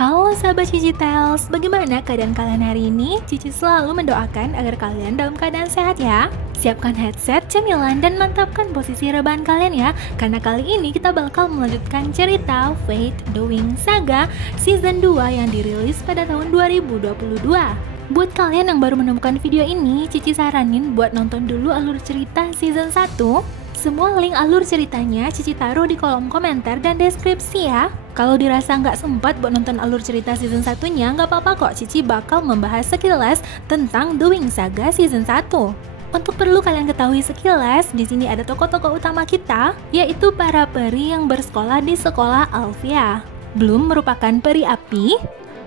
Halo sahabat Cici Tales, bagaimana keadaan kalian hari ini? Cici selalu mendoakan agar kalian dalam keadaan sehat ya. Siapkan headset, cemilan, dan mantapkan posisi rebahan kalian ya. Karena kali ini kita bakal melanjutkan cerita Fate the Wings Saga Season 2 yang dirilis pada tahun 2022. Buat kalian yang baru menemukan video ini, Cici saranin buat nonton dulu alur cerita Season 1. Semua link alur ceritanya Cici taruh di kolom komentar dan deskripsi ya. Kalau dirasa nggak sempat buat nonton alur cerita season 1-nya, nggak apa-apa kok, Cici bakal membahas sekilas tentang The Wings Saga season 1. Untuk perlu kalian ketahui sekilas, di sini ada tokoh-tokoh utama kita, yaitu para peri yang bersekolah di sekolah Alfea. Bloom merupakan peri api,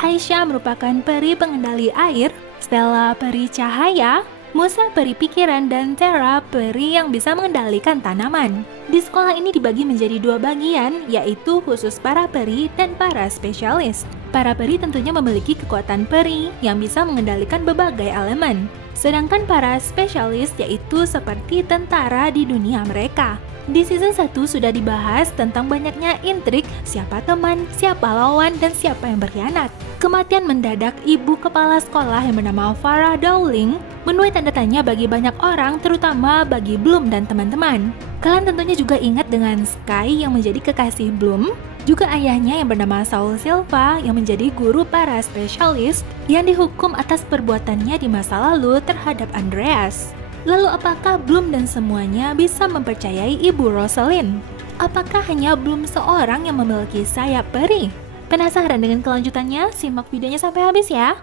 Aisyah merupakan peri pengendali air, Stella peri cahaya, Musa peri pikiran, dan Terra peri yang bisa mengendalikan tanaman. Di sekolah ini dibagi menjadi dua bagian, yaitu khusus para peri dan para spesialis. Para peri tentunya memiliki kekuatan peri yang bisa mengendalikan berbagai elemen. Sedangkan para spesialis yaitu seperti tentara di dunia mereka. Di season 1 sudah dibahas tentang banyaknya intrik, siapa teman, siapa lawan, dan siapa yang berkhianat. Kematian mendadak ibu kepala sekolah yang bernama Farah Dowling menuai tanda tanya bagi banyak orang, terutama bagi Bloom dan teman-teman. Kalian tentunya juga ingat dengan Sky yang menjadi kekasih Bloom, juga ayahnya yang bernama Saul Silva yang menjadi guru para spesialis yang dihukum atas perbuatannya di masa lalu terhadap Andreas. Lalu apakah Bloom dan semuanya bisa mempercayai Ibu Rosalind? Apakah hanya Bloom seorang yang memiliki sayap peri? Penasaran dengan kelanjutannya? Simak videonya sampai habis ya!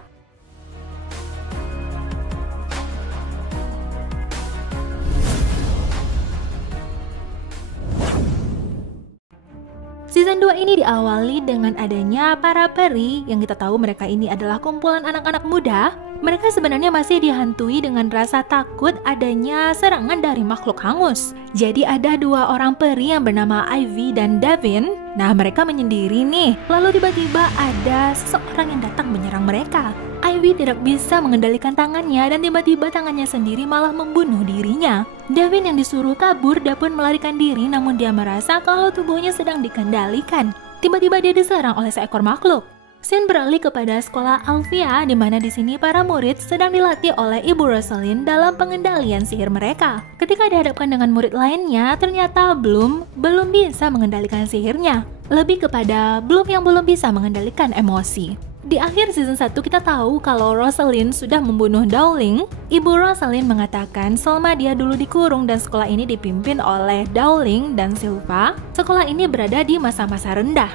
Season 2 ini diawali dengan adanya para peri yang kita tahu mereka ini adalah kumpulan anak-anak muda. Mereka sebenarnya masih dihantui dengan rasa takut adanya serangan dari makhluk hangus. Jadi ada dua orang peri yang bernama Ivy dan Davin. Nah, mereka menyendiri nih. Lalu tiba-tiba ada seseorang yang datang menyerang mereka. Ivy tidak bisa mengendalikan tangannya dan tiba-tiba tangannya sendiri malah membunuh dirinya. Davin yang disuruh kabur pun melarikan diri, namun dia merasa kalau tubuhnya sedang dikendalikan. Tiba-tiba dia diserang oleh seekor makhluk. Scene beralih kepada sekolah Alfea, di mana di sini para murid sedang dilatih oleh Ibu Rosalind dalam pengendalian sihir mereka. Ketika dihadapkan dengan murid lainnya, ternyata Bloom belum bisa mengendalikan sihirnya. Lebih kepada Bloom yang belum bisa mengendalikan emosi. Di akhir season 1 kita tahu kalau Rosalind sudah membunuh Dowling. Ibu Rosalind mengatakan selama dia dulu dikurung dan sekolah ini dipimpin oleh Dowling dan Silva, sekolah ini berada di masa-masa rendah.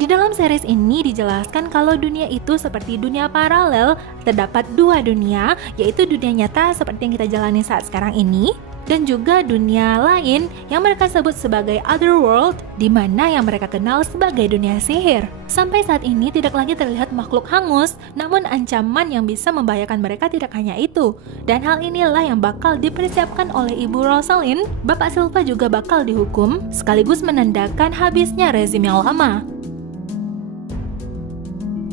Di dalam series ini dijelaskan kalau dunia itu seperti dunia paralel, terdapat dua dunia, yaitu dunia nyata seperti yang kita jalani saat sekarang ini, dan juga dunia lain yang mereka sebut sebagai Otherworld, di mana yang mereka kenal sebagai dunia sihir. Sampai saat ini tidak lagi terlihat makhluk hangus, namun ancaman yang bisa membahayakan mereka tidak hanya itu. Dan hal inilah yang bakal dipersiapkan oleh Ibu Rosalind. Bapak Silva juga bakal dihukum, sekaligus menandakan habisnya rezim yang lama.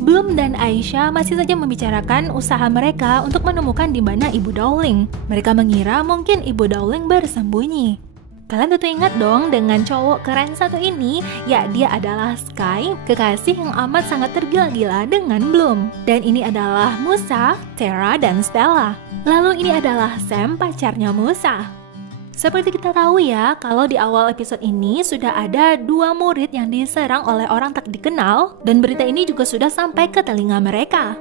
Bloom dan Aisyah masih saja membicarakan usaha mereka untuk menemukan di mana Ibu Dowling. Mereka mengira mungkin Ibu Dowling bersembunyi. Kalian tentu ingat dong dengan cowok keren satu ini, ya dia adalah Sky, kekasih yang amat sangat tergila-gila dengan Bloom. Dan ini adalah Musa, Terra, dan Stella. Lalu ini adalah Sam, pacarnya Musa. Seperti kita tahu ya, kalau di awal episode ini sudah ada dua murid yang diserang oleh orang tak dikenal, dan berita ini juga sudah sampai ke telinga mereka.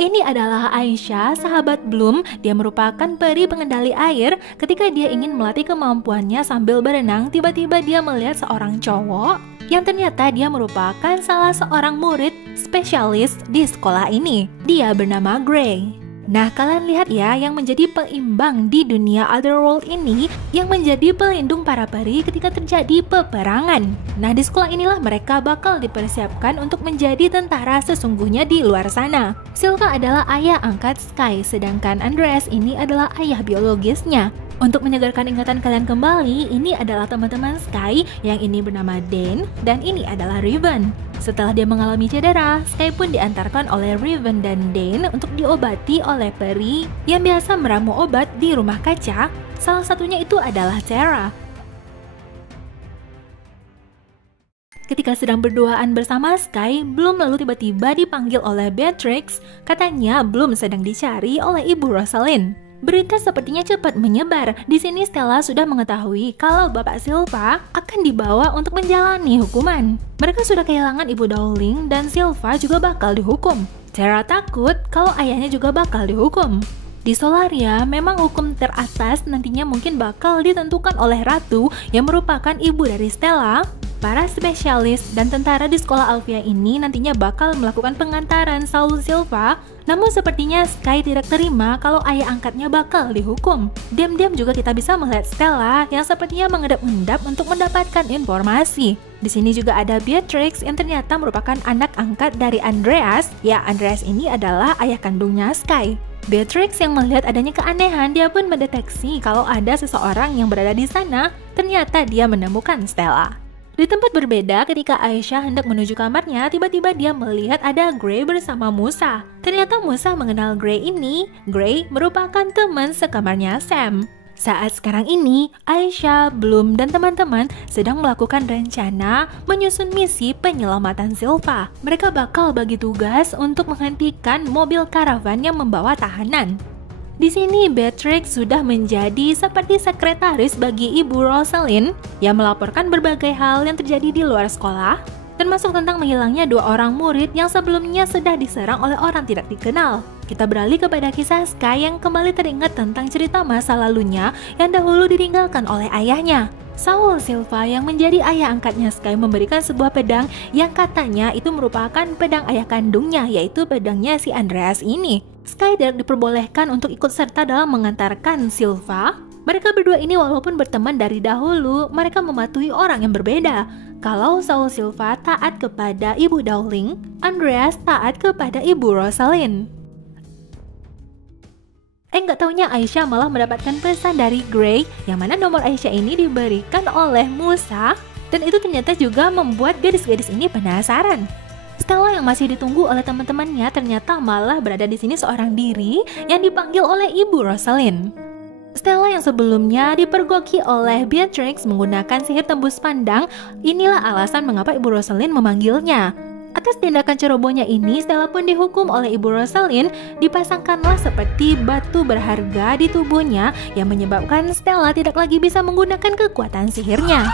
Ini adalah Aisyah, sahabat Bloom. Dia merupakan peri pengendali air. Ketika dia ingin melatih kemampuannya sambil berenang, tiba-tiba dia melihat seorang cowok yang ternyata dia merupakan salah seorang murid spesialis di sekolah ini. Dia bernama Gray. Nah, kalian lihat ya, yang menjadi peimbang di dunia Otherworld ini, yang menjadi pelindung para peri ketika terjadi peperangan. Nah, di sekolah inilah mereka bakal dipersiapkan untuk menjadi tentara sesungguhnya di luar sana. Silva adalah ayah angkat Sky, sedangkan Andreas ini adalah ayah biologisnya. Untuk menyegarkan ingatan kalian kembali, ini adalah teman-teman Sky, yang ini bernama Dane, dan ini adalah Riven. Setelah dia mengalami cedera, Sky pun diantarkan oleh Riven dan Dane untuk diobati oleh peri yang biasa meramu obat di rumah kaca. Salah satunya itu adalah Terra. Ketika sedang berduaan bersama Sky, Bloom lalu tiba-tiba dipanggil oleh Beatrix. Katanya Bloom sedang dicari oleh Ibu Rosalind. Berita sepertinya cepat menyebar. Di sini Stella sudah mengetahui kalau Bapak Silva akan dibawa untuk menjalani hukuman. Mereka sudah kehilangan Ibu Dowling dan Silva juga bakal dihukum. Tara takut kalau ayahnya juga bakal dihukum. Di Solaria, memang hukum teratas nantinya mungkin bakal ditentukan oleh Ratu yang merupakan ibu dari Stella. Para spesialis dan tentara di sekolah Alfea ini nantinya bakal melakukan pengantaran Saul Silva. Namun sepertinya Sky tidak terima kalau ayah angkatnya bakal dihukum. Diam-diam juga kita bisa melihat Stella yang sepertinya mengendap-endap untuk mendapatkan informasi. Di sini juga ada Beatrix yang ternyata merupakan anak angkat dari Andreas. Ya, Andreas ini adalah ayah kandungnya Sky. Beatrix yang melihat adanya keanehan, dia pun mendeteksi kalau ada seseorang yang berada di sana. Ternyata dia menemukan Stella. Di tempat berbeda, ketika Aisyah hendak menuju kamarnya, tiba-tiba dia melihat ada Gray bersama Musa. Ternyata Musa mengenal Gray ini. Gray merupakan teman sekamarnya Sam. Saat sekarang ini, Aisyah, Bloom, dan teman-teman sedang melakukan rencana menyusun misi penyelamatan Silva. Mereka bakal bagi tugas untuk menghentikan mobil karavan yang membawa tahanan. Di sini Beatrix sudah menjadi seperti sekretaris bagi Ibu Rosalind yang melaporkan berbagai hal yang terjadi di luar sekolah, termasuk tentang menghilangnya 2 orang murid yang sebelumnya sudah diserang oleh orang tidak dikenal. Kita beralih kepada kisah Sky yang kembali teringat tentang cerita masa lalunya yang dahulu ditinggalkan oleh ayahnya. Saul Silva yang menjadi ayah angkatnya Sky memberikan sebuah pedang yang katanya itu merupakan pedang ayah kandungnya, yaitu pedangnya si Andreas ini. Sky tidak diperbolehkan untuk ikut serta dalam mengantarkan Silva. Mereka berdua ini walaupun berteman dari dahulu, mereka mematuhi orang yang berbeda. Kalau Saul Silva taat kepada Ibu Dowling, Andreas taat kepada Ibu Rosalind. Nggak taunya Aisyah malah mendapatkan pesan dari Gray, yang mana nomor Aisyah ini diberikan oleh Musa, dan itu ternyata juga membuat gadis-gadis ini penasaran. Stella yang masih ditunggu oleh teman-temannya ternyata malah berada di sini seorang diri yang dipanggil oleh Ibu Rosalind. Stella yang sebelumnya dipergoki oleh Beatrix menggunakan sihir tembus pandang, inilah alasan mengapa Ibu Rosalind memanggilnya. Atas tindakan cerobohnya ini, Stella pun dihukum oleh Ibu Rosalind, dipasangkanlah seperti batu berharga di tubuhnya yang menyebabkan Stella tidak lagi bisa menggunakan kekuatan sihirnya.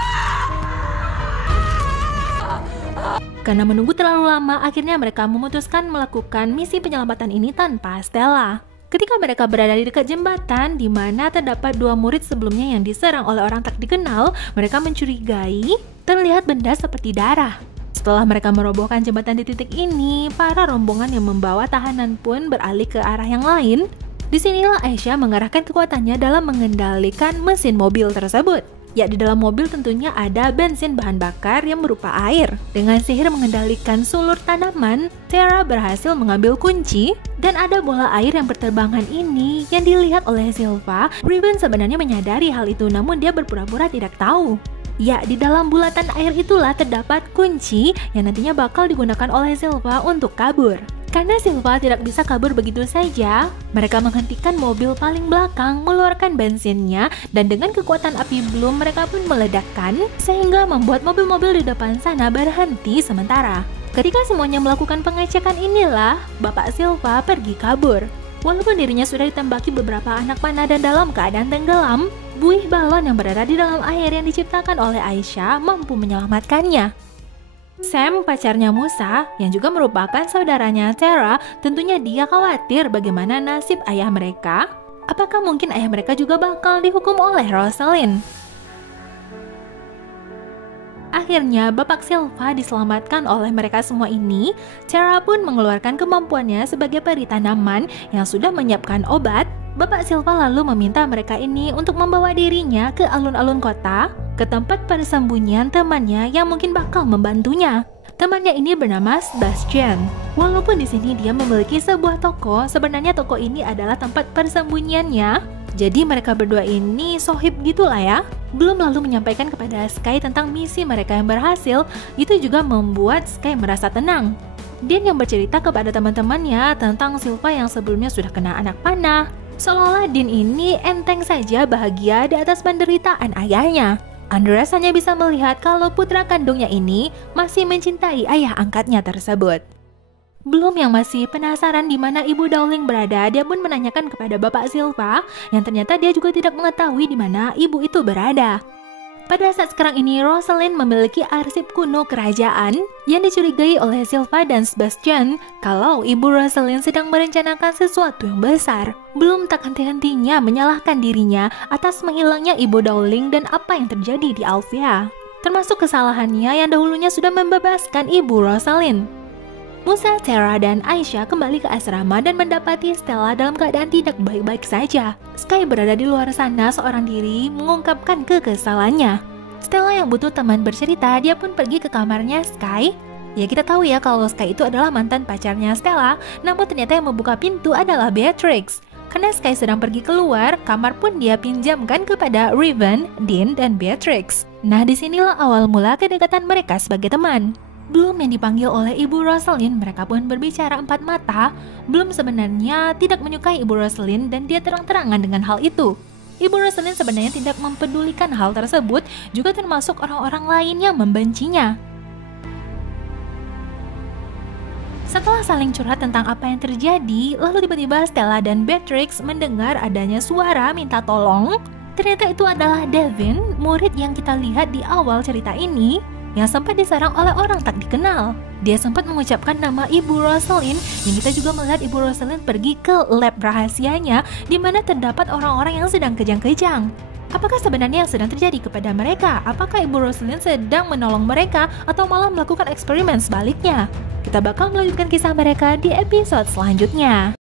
Karena menunggu terlalu lama, akhirnya mereka memutuskan melakukan misi penyelamatan ini tanpa Stella. Ketika mereka berada di dekat jembatan, di mana terdapat 2 murid sebelumnya yang diserang oleh orang tak dikenal, mereka mencurigai terlihat benda seperti darah. Setelah mereka merobohkan jembatan di titik ini, para rombongan yang membawa tahanan pun beralih ke arah yang lain. Disinilah Aisyah mengarahkan kekuatannya dalam mengendalikan mesin mobil tersebut. Ya, di dalam mobil tentunya ada bensin bahan bakar yang berupa air. Dengan sihir mengendalikan sulur tanaman, Tara berhasil mengambil kunci, dan ada bola air yang berterbangan ini yang dilihat oleh Silva. Riven sebenarnya menyadari hal itu, namun dia berpura-pura tidak tahu. Ya, di dalam bulatan air itulah terdapat kunci yang nantinya bakal digunakan oleh Silva untuk kabur. Karena Silva tidak bisa kabur begitu saja, mereka menghentikan mobil paling belakang, mengeluarkan bensinnya, dan dengan kekuatan api Bloom mereka pun meledakkan, sehingga membuat mobil-mobil di depan sana berhenti sementara. Ketika semuanya melakukan pengecekan inilah, Bapak Silva pergi kabur. Walaupun dirinya sudah ditembaki beberapa anak panah dan dalam keadaan tenggelam, buih balon yang berada di dalam air yang diciptakan oleh Aisyah mampu menyelamatkannya. Sam, pacarnya Musa, yang juga merupakan saudaranya Tara, tentunya dia khawatir bagaimana nasib ayah mereka. Apakah mungkin ayah mereka juga bakal dihukum oleh Rosalind? Akhirnya, Bapak Silva diselamatkan oleh mereka semua ini. Tara pun mengeluarkan kemampuannya sebagai peri tanaman yang sudah menyiapkan obat. Bapak Silva lalu meminta mereka ini untuk membawa dirinya ke alun-alun kota, ke tempat persembunyian temannya yang mungkin bakal membantunya. Temannya ini bernama Sebastian. Walaupun di sini dia memiliki sebuah toko, sebenarnya toko ini adalah tempat persembunyiannya. Jadi mereka berdua ini sohib gitulah ya. Belum lalu menyampaikan kepada Sky tentang misi mereka yang berhasil, itu juga membuat Sky merasa tenang. Dia yang bercerita kepada teman-temannya tentang Silva yang sebelumnya sudah kena anak panah. Seolah-olah Dean ini enteng saja bahagia di atas penderitaan ayahnya. Andreas hanya bisa melihat kalau putra kandungnya ini masih mencintai ayah angkatnya tersebut. Bloom yang masih penasaran di mana Ibu Dowling berada, dia pun menanyakan kepada Bapak Silva yang ternyata dia juga tidak mengetahui di mana ibu itu berada. Pada saat sekarang ini, Rosalind memiliki arsip kuno kerajaan yang dicurigai oleh Silva dan Sebastian kalau Ibu Rosalind sedang merencanakan sesuatu yang besar. Bloom tak henti-hentinya menyalahkan dirinya atas menghilangnya Ibu Dowling dan apa yang terjadi di Alfea, termasuk kesalahannya yang dahulunya sudah membebaskan Ibu Rosalind. Musa, Tara, dan Aisyah kembali ke asrama dan mendapati Stella dalam keadaan tidak baik-baik saja. Sky berada di luar sana seorang diri mengungkapkan kekesalannya. Stella yang butuh teman bercerita, dia pun pergi ke kamarnya Sky. Ya, kita tahu ya kalau Sky itu adalah mantan pacarnya Stella, namun ternyata yang membuka pintu adalah Beatrix. Karena Sky sedang pergi keluar, kamar pun dia pinjamkan kepada Raven, Dean, dan Beatrix. Nah, disinilah awal mula kedekatan mereka sebagai teman. Bloom yang dipanggil oleh Ibu Rosalind, mereka pun berbicara empat mata. Bloom sebenarnya tidak menyukai Ibu Rosalind dan dia terang-terangan dengan hal itu. Ibu Rosalind sebenarnya tidak mempedulikan hal tersebut, juga termasuk orang-orang lain yang membencinya. Setelah saling curhat tentang apa yang terjadi, lalu tiba-tiba Stella dan Beatrix mendengar adanya suara minta tolong. Ternyata itu adalah Devin, murid yang kita lihat di awal cerita ini, yang sempat diserang oleh orang tak dikenal. Dia sempat mengucapkan nama Ibu Rosalind, yang kita juga melihat Ibu Rosalind pergi ke lab rahasianya di mana terdapat orang-orang yang sedang kejang-kejang. Apakah sebenarnya yang sedang terjadi kepada mereka? Apakah Ibu Rosalind sedang menolong mereka atau malah melakukan eksperimen sebaliknya? Kita bakal melanjutkan kisah mereka di episode selanjutnya.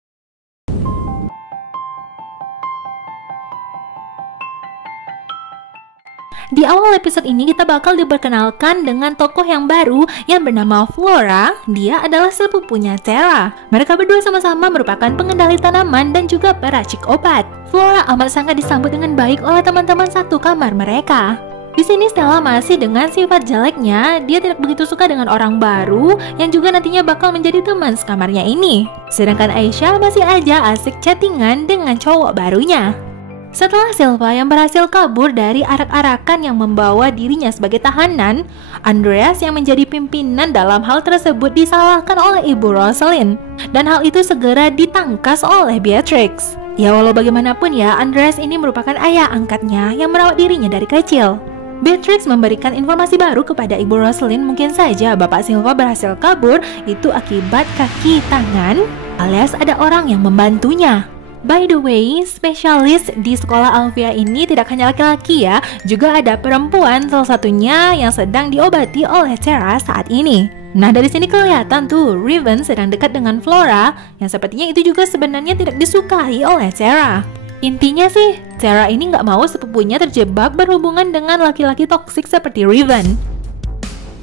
Di awal episode ini kita bakal diperkenalkan dengan tokoh yang baru yang bernama Flora. Dia adalah sepupunya Tara. Mereka berdua sama-sama merupakan pengendali tanaman dan juga peracik obat. Flora amat sangat disambut dengan baik oleh teman-teman satu kamar mereka. Di sini Stella masih dengan sifat jeleknya, dia tidak begitu suka dengan orang baru yang juga nantinya bakal menjadi teman sekamarnya ini. Sedangkan Aisyah masih aja asik chattingan dengan cowok barunya. Setelah Silva yang berhasil kabur dari arak-arakan yang membawa dirinya sebagai tahanan, Andreas yang menjadi pimpinan dalam hal tersebut disalahkan oleh Ibu Rosalind, dan hal itu segera ditangkas oleh Beatrix. Ya, walau bagaimanapun ya, Andreas ini merupakan ayah angkatnya yang merawat dirinya dari kecil. Beatrix memberikan informasi baru kepada Ibu Rosalind, mungkin saja Bapak Silva berhasil kabur itu akibat kaki tangan alias ada orang yang membantunya. By the way, spesialis di sekolah Alfea ini tidak hanya laki-laki ya, juga ada perempuan, salah satunya yang sedang diobati oleh Tara saat ini. Nah, dari sini kelihatan tuh Raven sedang dekat dengan Flora, yang sepertinya itu juga sebenarnya tidak disukai oleh Tara. Intinya sih, Tara ini nggak mau sepupunya terjebak berhubungan dengan laki-laki toksik seperti Raven.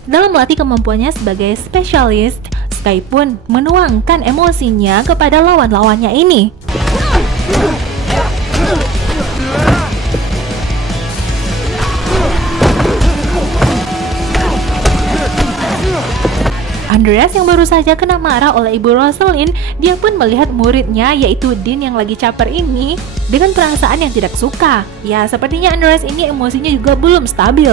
Dalam melatih kemampuannya sebagai spesialis, Sky pun menuangkan emosinya kepada lawan-lawannya ini. Andreas yang baru saja kena marah oleh Ibu Rosalind, dia pun melihat muridnya yaitu Dean yang lagi caper ini dengan perasaan yang tidak suka. Ya, sepertinya Andreas ini emosinya juga belum stabil.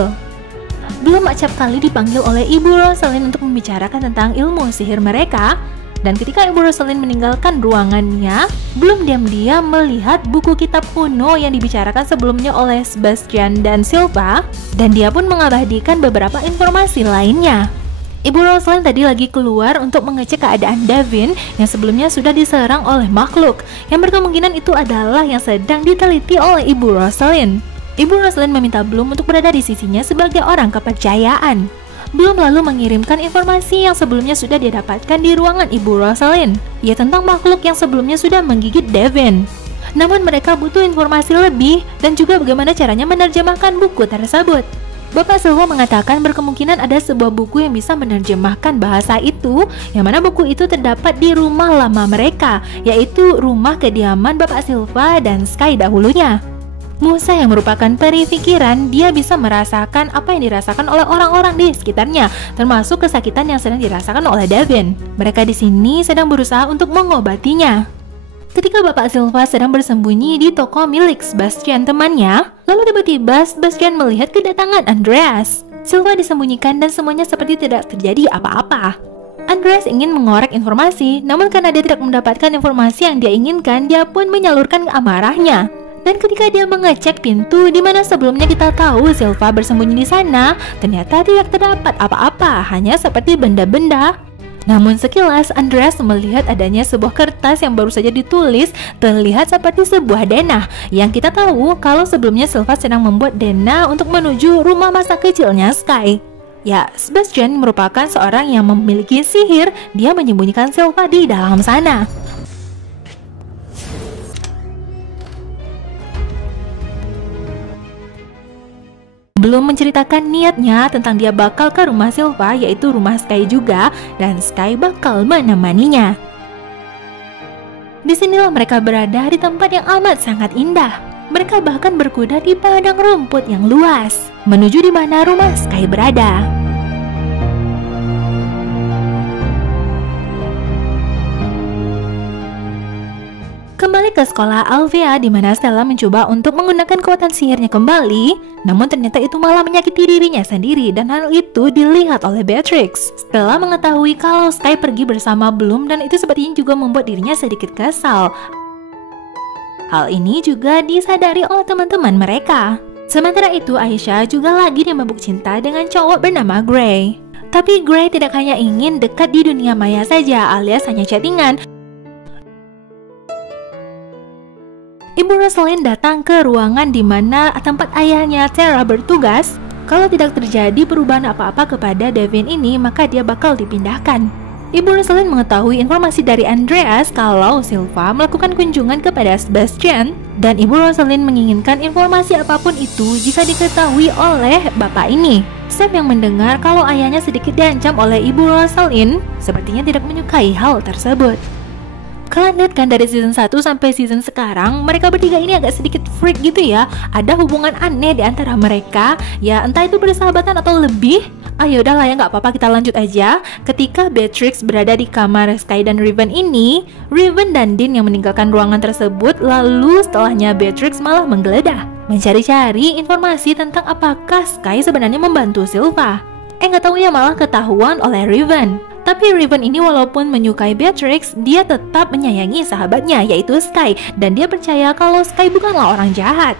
Belum acap kali dipanggil oleh Ibu Rosalind untuk membicarakan tentang ilmu sihir mereka. Dan ketika Ibu Rosalind meninggalkan ruangannya, belum diam-diam melihat buku kitab kuno yang dibicarakan sebelumnya oleh Sebastian dan Silva, dan dia pun mengabadikan beberapa informasi lainnya. Ibu Rosalind tadi lagi keluar untuk mengecek keadaan Devin yang sebelumnya sudah diserang oleh makhluk, yang berkemungkinan itu adalah yang sedang diteliti oleh Ibu Rosalind. Ibu Rosalind meminta Bloom untuk berada di sisinya sebagai orang kepercayaan. Bloom lalu mengirimkan informasi yang sebelumnya sudah dia dapatkan di ruangan Ibu Rosalind, ya tentang makhluk yang sebelumnya sudah menggigit Devin. Namun mereka butuh informasi lebih dan juga bagaimana caranya menerjemahkan buku tersebut. Bapak Silva mengatakan berkemungkinan ada sebuah buku yang bisa menerjemahkan bahasa itu, yang mana buku itu terdapat di rumah lama mereka, yaitu rumah kediaman Bapak Silva dan Sky dahulunya. Musa yang merupakan peri pikiran, dia bisa merasakan apa yang dirasakan oleh orang-orang di sekitarnya, termasuk kesakitan yang sedang dirasakan oleh Devin. Mereka di sini sedang berusaha untuk mengobatinya. Ketika Bapak Silva sedang bersembunyi di toko milik Sebastian temannya, Lalu tiba-tiba Sebastian melihat kedatangan Andreas. Silva disembunyikan dan semuanya seperti tidak terjadi apa-apa. Andreas ingin mengorek informasi, namun karena dia tidak mendapatkan informasi yang dia inginkan, dia pun menyalurkan amarahnya. Dan ketika dia mengecek pintu di mana sebelumnya kita tahu Silva bersembunyi di sana, ternyata tidak terdapat apa-apa, hanya seperti benda-benda. Namun sekilas Andreas melihat adanya sebuah kertas yang baru saja ditulis, terlihat seperti sebuah denah, yang kita tahu kalau sebelumnya Silva sedang membuat denah untuk menuju rumah masa kecilnya Sky. Ya, Sebastian merupakan seorang yang memiliki sihir, dia menyembunyikan Silva di dalam sana. Belum menceritakan niatnya tentang dia bakal ke rumah Silva, yaitu rumah Sky juga, dan Sky bakal menemaninya. Disinilah mereka berada di tempat yang amat sangat indah. Mereka bahkan berkuda di padang rumput yang luas, menuju di mana rumah Sky berada. Kembali ke sekolah Alvea di mana Stella mencoba untuk menggunakan kekuatan sihirnya kembali, namun ternyata itu malah menyakiti dirinya sendiri dan hal itu dilihat oleh Beatrix. Stella mengetahui kalau Sky pergi bersama Bloom dan itu sepertinya juga membuat dirinya sedikit kesal. Hal ini juga disadari oleh teman-teman mereka. Sementara itu Aisyah juga lagi dimabuk cinta dengan cowok bernama Gray. Tapi Gray tidak hanya ingin dekat di dunia maya saja alias hanya chattingan. Ibu Rosalind datang ke ruangan di mana tempat ayahnya Tara bertugas. Kalau tidak terjadi perubahan apa-apa kepada Devin ini, maka dia bakal dipindahkan. Ibu Rosalind mengetahui informasi dari Andreas kalau Silva melakukan kunjungan kepada Sebastian, dan Ibu Rosalind menginginkan informasi apapun itu jika diketahui oleh bapak ini. Sam yang mendengar kalau ayahnya sedikit diancam oleh Ibu Rosalind, sepertinya tidak menyukai hal tersebut. Kalian lihat kan dari season 1 sampai season sekarang, mereka bertiga ini agak sedikit freak gitu ya. Ada hubungan aneh di antara mereka, ya entah itu bersahabatan atau lebih. Ayo udahlah ya, nggak apa-apa, kita lanjut aja. Ketika Beatrix berada di kamar Sky dan Riven ini, Riven dan Dean yang meninggalkan ruangan tersebut, lalu setelahnya Beatrix malah menggeledah, mencari-cari informasi tentang apakah Sky sebenarnya membantu Silva. Nggak tahunya malah ketahuan oleh Riven. Tapi Riven ini walaupun menyukai Beatrix, dia tetap menyayangi sahabatnya yaitu Sky, dan dia percaya kalau Sky bukanlah orang jahat.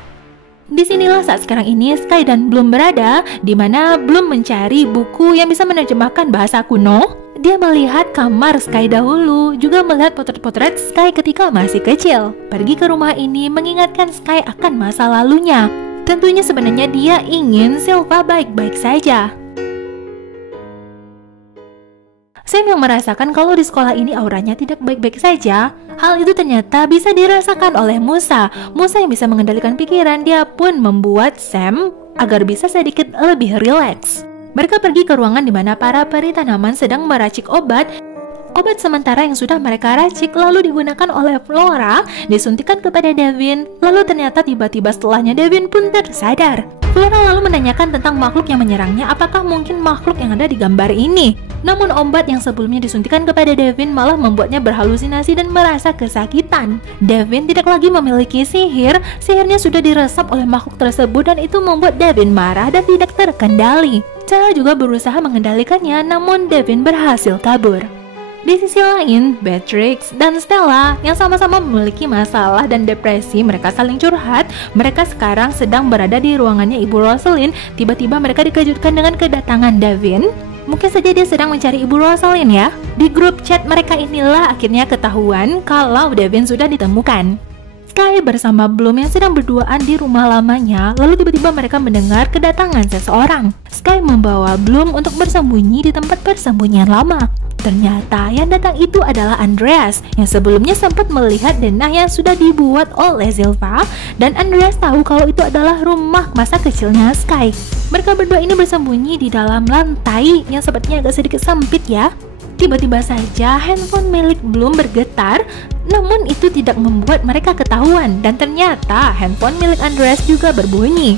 Disinilah saat sekarang ini Sky dan Bloom berada, di mana Bloom mencari buku yang bisa menerjemahkan bahasa kuno. Dia melihat kamar Sky dahulu, juga melihat potret-potret Sky ketika masih kecil. Pergi ke rumah ini mengingatkan Sky akan masa lalunya. Tentunya sebenarnya dia ingin Silva baik-baik saja. Sam yang merasakan kalau di sekolah ini auranya tidak baik-baik saja. Hal itu ternyata bisa dirasakan oleh Musa. Musa yang bisa mengendalikan pikiran, dia pun membuat Sam agar bisa sedikit lebih rileks. Mereka pergi ke ruangan di mana para peri tanaman sedang meracik obat. Obat sementara yang sudah mereka racik lalu digunakan oleh Flora, disuntikan kepada Devin. Lalu ternyata tiba-tiba setelahnya Devin pun tersadar. Flora lalu menanyakan tentang makhluk yang menyerangnya, apakah mungkin makhluk yang ada di gambar ini. Namun obat yang sebelumnya disuntikan kepada Devin malah membuatnya berhalusinasi dan merasa kesakitan. Devin tidak lagi memiliki sihir, sihirnya sudah diresap oleh makhluk tersebut dan itu membuat Devin marah dan tidak terkendali. Cara juga berusaha mengendalikannya, namun Devin berhasil kabur. Di sisi lain, Beatrix dan Stella yang sama-sama memiliki masalah dan depresi, mereka saling curhat. Mereka sekarang sedang berada di ruangannya Ibu Rosalind. Tiba-tiba mereka dikejutkan dengan kedatangan Devin. Mungkin saja dia sedang mencari Ibu Rosalind ya. Di grup chat mereka inilah akhirnya ketahuan kalau Devin sudah ditemukan. Sky bersama Bloom yang sedang berduaan di rumah lamanya, lalu tiba-tiba mereka mendengar kedatangan seseorang. Sky membawa Bloom untuk bersembunyi di tempat persembunyian lama. Ternyata yang datang itu adalah Andreas yang sebelumnya sempat melihat denah yang sudah dibuat oleh Silva, dan Andreas tahu kalau itu adalah rumah masa kecilnya Sky. Mereka berdua ini bersembunyi di dalam lantai yang sepertinya agak sedikit sempit ya. Tiba-tiba saja handphone milik Bloom bergetar, namun itu tidak membuat mereka ketahuan, dan ternyata handphone milik Andreas juga berbunyi.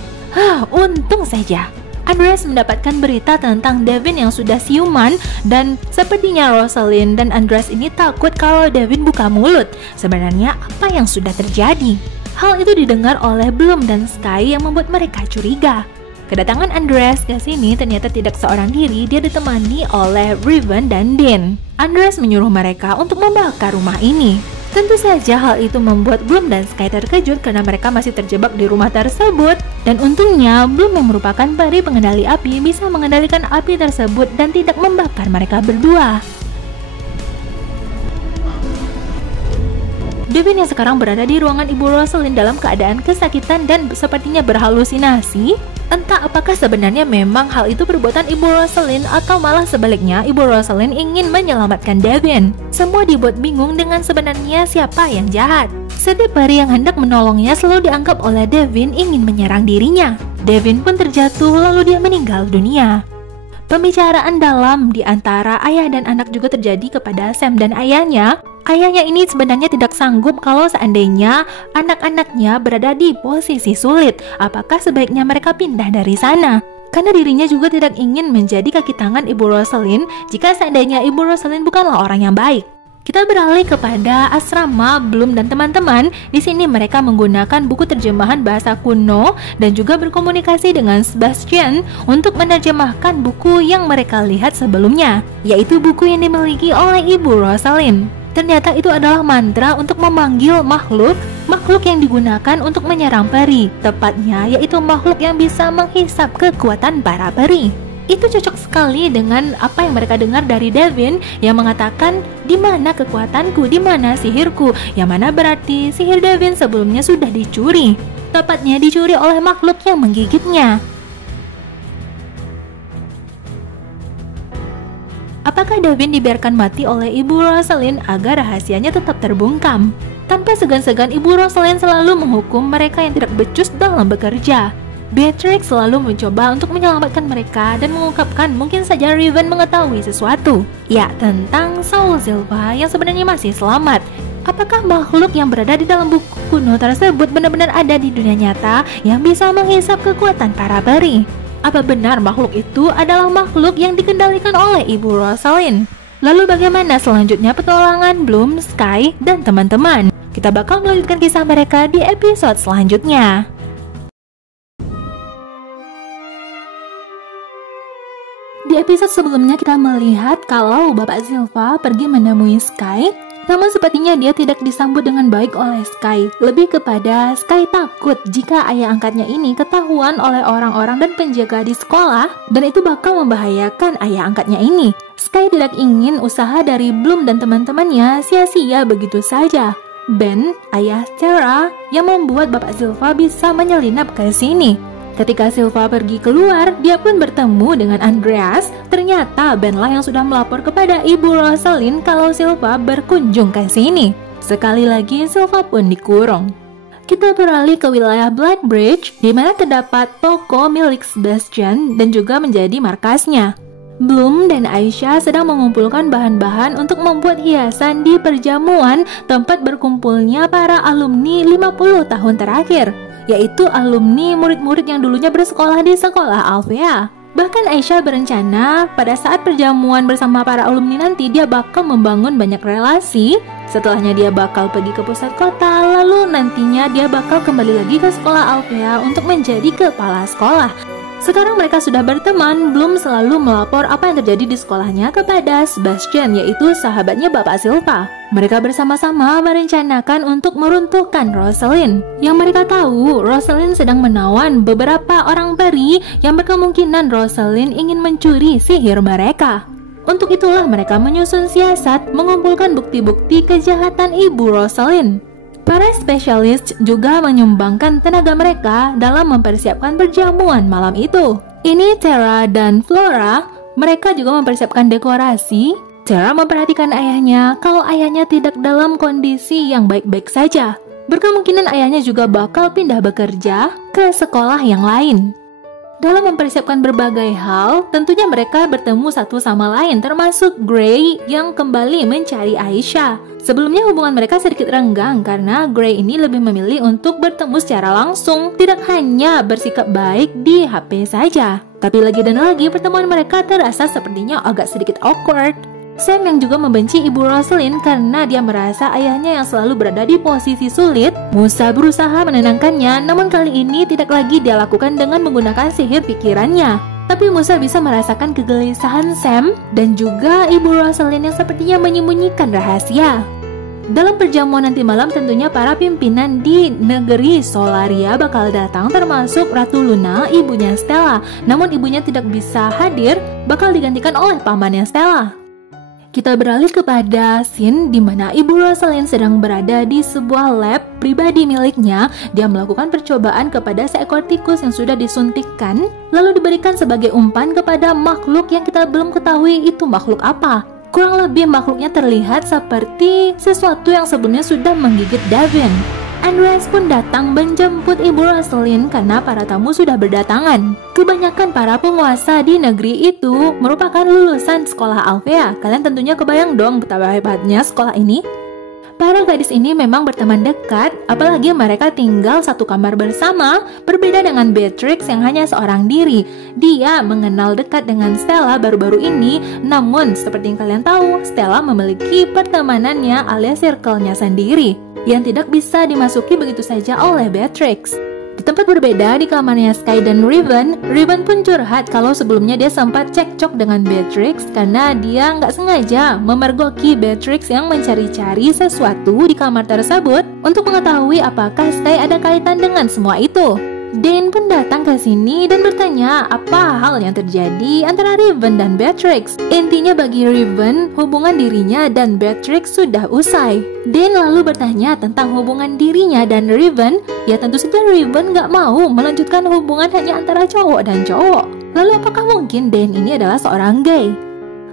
Untung saja. Andreas mendapatkan berita tentang Devin yang sudah siuman, dan sepertinya Rosalind dan Andreas ini takut kalau Devin buka mulut. Sebenarnya apa yang sudah terjadi? Hal itu didengar oleh Bloom dan Sky yang membuat mereka curiga. Kedatangan Andreas ke sini ternyata tidak seorang diri, dia ditemani oleh Riven dan Dean. Andreas menyuruh mereka untuk membakar rumah ini. Tentu saja hal itu membuat Bloom dan Sky terkejut karena mereka masih terjebak di rumah tersebut. Dan untungnya Bloom yang merupakan peri pengendali api bisa mengendalikan api tersebut dan tidak membakar mereka berdua. Devin yang sekarang berada di ruangan Ibu Rosalind dalam keadaan kesakitan dan sepertinya berhalusinasi. Entah apakah sebenarnya memang hal itu perbuatan Ibu Rosalind atau malah sebaliknya Ibu Rosalind ingin menyelamatkan Devin. Semua dibuat bingung dengan sebenarnya siapa yang jahat. Setiap peri yang hendak menolongnya selalu dianggap oleh Devin ingin menyerang dirinya. Devin pun terjatuh lalu dia meninggal dunia. Pembicaraan dalam di antara ayah dan anak juga terjadi kepada Sam dan ayahnya. Ayahnya ini sebenarnya tidak sanggup kalau seandainya anak-anaknya berada di posisi sulit. Apakah sebaiknya mereka pindah dari sana? Karena dirinya juga tidak ingin menjadi kaki tangan Ibu Rosalind jika seandainya Ibu Rosalind bukanlah orang yang baik. Kita beralih kepada asrama Bloom dan teman-teman. Di sini mereka menggunakan buku terjemahan bahasa kuno dan juga berkomunikasi dengan Sebastian untuk menerjemahkan buku yang mereka lihat sebelumnya, yaitu buku yang dimiliki oleh Ibu Rosalind. Ternyata itu adalah mantra untuk memanggil makhluk yang digunakan untuk menyerang peri. Tepatnya yaitu makhluk yang bisa menghisap kekuatan para peri. Itu cocok sekali dengan apa yang mereka dengar dari Devin yang mengatakan, "Di mana kekuatanku, di mana sihirku?" Yang mana berarti sihir Devin sebelumnya sudah dicuri. Tepatnya dicuri oleh makhluk yang menggigitnya. Apakah Devin dibiarkan mati oleh Ibu Rosalind agar rahasianya tetap terbungkam? Tanpa segan-segan Ibu Rosalind selalu menghukum mereka yang tidak becus dalam bekerja. Beatrix selalu mencoba untuk menyelamatkan mereka dan mengungkapkan mungkin saja Riven mengetahui sesuatu, ya tentang Saul Silva yang sebenarnya masih selamat. Apakah makhluk yang berada di dalam buku kuno tersebut benar-benar ada di dunia nyata yang bisa menghisap kekuatan para peri? Apa benar makhluk itu adalah makhluk yang dikendalikan oleh Ibu Rosalind? Lalu bagaimana selanjutnya petualangan Bloom, Sky, dan teman-teman? Kita bakal melanjutkan kisah mereka di episode selanjutnya. Di episode sebelumnya kita melihat kalau Bapak Silva pergi menemui Sky, namun sepertinya dia tidak disambut dengan baik oleh Sky. Lebih kepada Sky takut jika ayah angkatnya ini ketahuan oleh orang-orang dan penjaga di sekolah, dan itu bakal membahayakan ayah angkatnya ini. Sky tidak ingin usaha dari Bloom dan teman-temannya sia-sia begitu saja. Ben, ayah Sarah, yang membuat Bapak Silva bisa menyelinap ke sini. Ketika Silva pergi keluar, dia pun bertemu dengan Andreas. Ternyata Ben lah yang sudah melapor kepada Ibu Rosalind kalau Silva berkunjung ke sini. Sekali lagi Silva pun dikurung. Kita beralih ke wilayah Blackbridge, di mana terdapat toko milik Sebastian dan juga menjadi markasnya. Bloom dan Aisyah sedang mengumpulkan bahan-bahan untuk membuat hiasan di perjamuan tempat berkumpulnya para alumni 50 tahun terakhir, yaitu alumni murid-murid yang dulunya bersekolah di sekolah Alvea. Bahkan Aisyah berencana pada saat perjamuan bersama para alumni nanti dia bakal membangun banyak relasi. Setelahnya dia bakal pergi ke pusat kota, lalu nantinya dia bakal kembali lagi ke sekolah Alvea untuk menjadi kepala sekolah. Sekarang mereka sudah berteman. Bloom selalu melapor apa yang terjadi di sekolahnya kepada Sebastian, yaitu sahabatnya Bapak Silva. Mereka bersama-sama merencanakan untuk meruntuhkan Rosalind. Yang mereka tahu, Rosalind sedang menawan beberapa orang peri yang berkemungkinan Rosalind ingin mencuri sihir mereka. Untuk itulah mereka menyusun siasat mengumpulkan bukti-bukti kejahatan Ibu Rosalind. Para spesialis juga menyumbangkan tenaga mereka dalam mempersiapkan perjamuan malam itu. Ini Tara dan Flora, mereka juga mempersiapkan dekorasi. Tara memperhatikan ayahnya kalau ayahnya tidak dalam kondisi yang baik-baik saja. Berkemungkinan ayahnya juga bakal pindah bekerja ke sekolah yang lain. Dalam mempersiapkan berbagai hal, tentunya mereka bertemu satu sama lain, termasuk Gray yang kembali mencari Aisyah. Sebelumnya hubungan mereka sedikit renggang karena Gray ini lebih memilih untuk bertemu secara langsung, tidak hanya bersikap baik di HP saja. Tapi lagi dan lagi pertemuan mereka terasa sepertinya agak sedikit awkward. Sam yang juga membenci Ibu Rosalind karena dia merasa ayahnya yang selalu berada di posisi sulit. Musa berusaha menenangkannya, namun kali ini tidak lagi dia lakukan dengan menggunakan sihir pikirannya. Tapi Musa bisa merasakan kegelisahan Sam dan juga Ibu Rosalind yang sepertinya menyembunyikan rahasia. Dalam perjamuan nanti malam tentunya para pimpinan di negeri Solaria bakal datang, termasuk Ratu Luna, ibunya Stella. Namun ibunya tidak bisa hadir, bakal digantikan oleh pamannya Stella. Kita beralih kepada scene di mana Ibu Rosalind sedang berada di sebuah lab pribadi miliknya. Dia melakukan percobaan kepada seekor tikus yang sudah disuntikkan, lalu diberikan sebagai umpan kepada makhluk yang kita belum ketahui itu makhluk apa. Kurang lebih makhluknya terlihat seperti sesuatu yang sebelumnya sudah menggigit Davin. Andreas pun datang menjemput Ibu Rosalind karena para tamu sudah berdatangan. Kebanyakan para penguasa di negeri itu merupakan lulusan sekolah Alfea. Kalian tentunya kebayang dong betapa hebatnya sekolah ini. Para gadis ini memang berteman dekat, apalagi mereka tinggal satu kamar bersama, berbeda dengan Beatrix yang hanya seorang diri. Dia mengenal dekat dengan Stella baru-baru ini, namun seperti yang kalian tahu, Stella memiliki pertemanannya alias circle-nya sendiri, yang tidak bisa dimasuki begitu saja oleh Beatrix. Di tempat berbeda di kamarnya Sky dan Riven pun curhat kalau sebelumnya dia sempat cekcok dengan Beatrix karena dia nggak sengaja memergoki Beatrix yang mencari-cari sesuatu di kamar tersebut untuk mengetahui apakah Sky ada kaitan dengan semua itu. Dane pun datang ke sini dan bertanya apa hal yang terjadi antara Riven dan Beatrix. Intinya bagi Riven, hubungan dirinya dan Beatrix sudah usai. Dane lalu bertanya tentang hubungan dirinya dan Riven. Ya tentu saja Riven gak mau melanjutkan hubungan hanya antara cowok dan cowok. Lalu apakah mungkin Dane ini adalah seorang gay?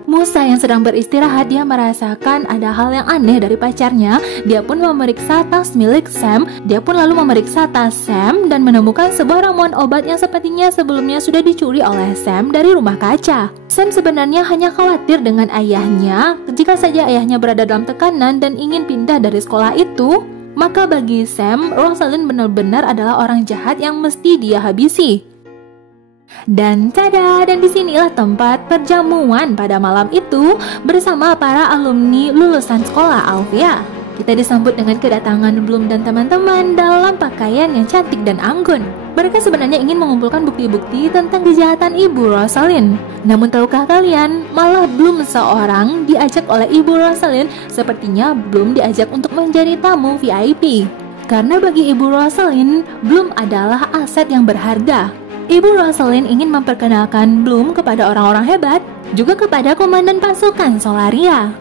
Musa yang sedang beristirahat, dia merasakan ada hal yang aneh dari pacarnya. Dia pun memeriksa tas milik Sam. Dia pun lalu memeriksa tas Sam dan menemukan sebuah ramuan obat yang sepertinya sebelumnya sudah dicuri oleh Sam dari rumah kaca. Sam sebenarnya hanya khawatir dengan ayahnya. Jika saja ayahnya berada dalam tekanan dan ingin pindah dari sekolah itu, maka bagi Sam, Rosalind benar-benar adalah orang jahat yang mesti dia habisi. Dan tada, dan disinilah tempat perjamuan pada malam itu bersama para alumni lulusan sekolah Alfea. Kita disambut dengan kedatangan Bloom dan teman-teman dalam pakaian yang cantik dan anggun. Mereka sebenarnya ingin mengumpulkan bukti-bukti tentang kejahatan Ibu Rosalind. Namun tahukah kalian, malah Bloom seorang diajak oleh Ibu Rosalind. Sepertinya Bloom diajak untuk menjadi tamu VIP. Karena bagi Ibu Rosalind, Bloom adalah aset yang berharga. Ibu Rosalind ingin memperkenalkan Bloom kepada orang-orang hebat, juga kepada komandan pasukan Solaria.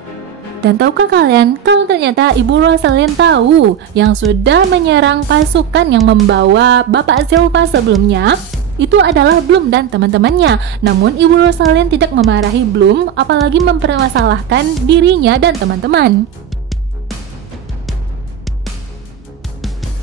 Dan tahukah kalian kalau ternyata Ibu Rosalind tahu yang sudah menyerang pasukan yang membawa Bapak Silva sebelumnya itu adalah Bloom dan teman-temannya. Namun Ibu Rosalind tidak memarahi Bloom, apalagi mempermasalahkan dirinya dan teman-teman.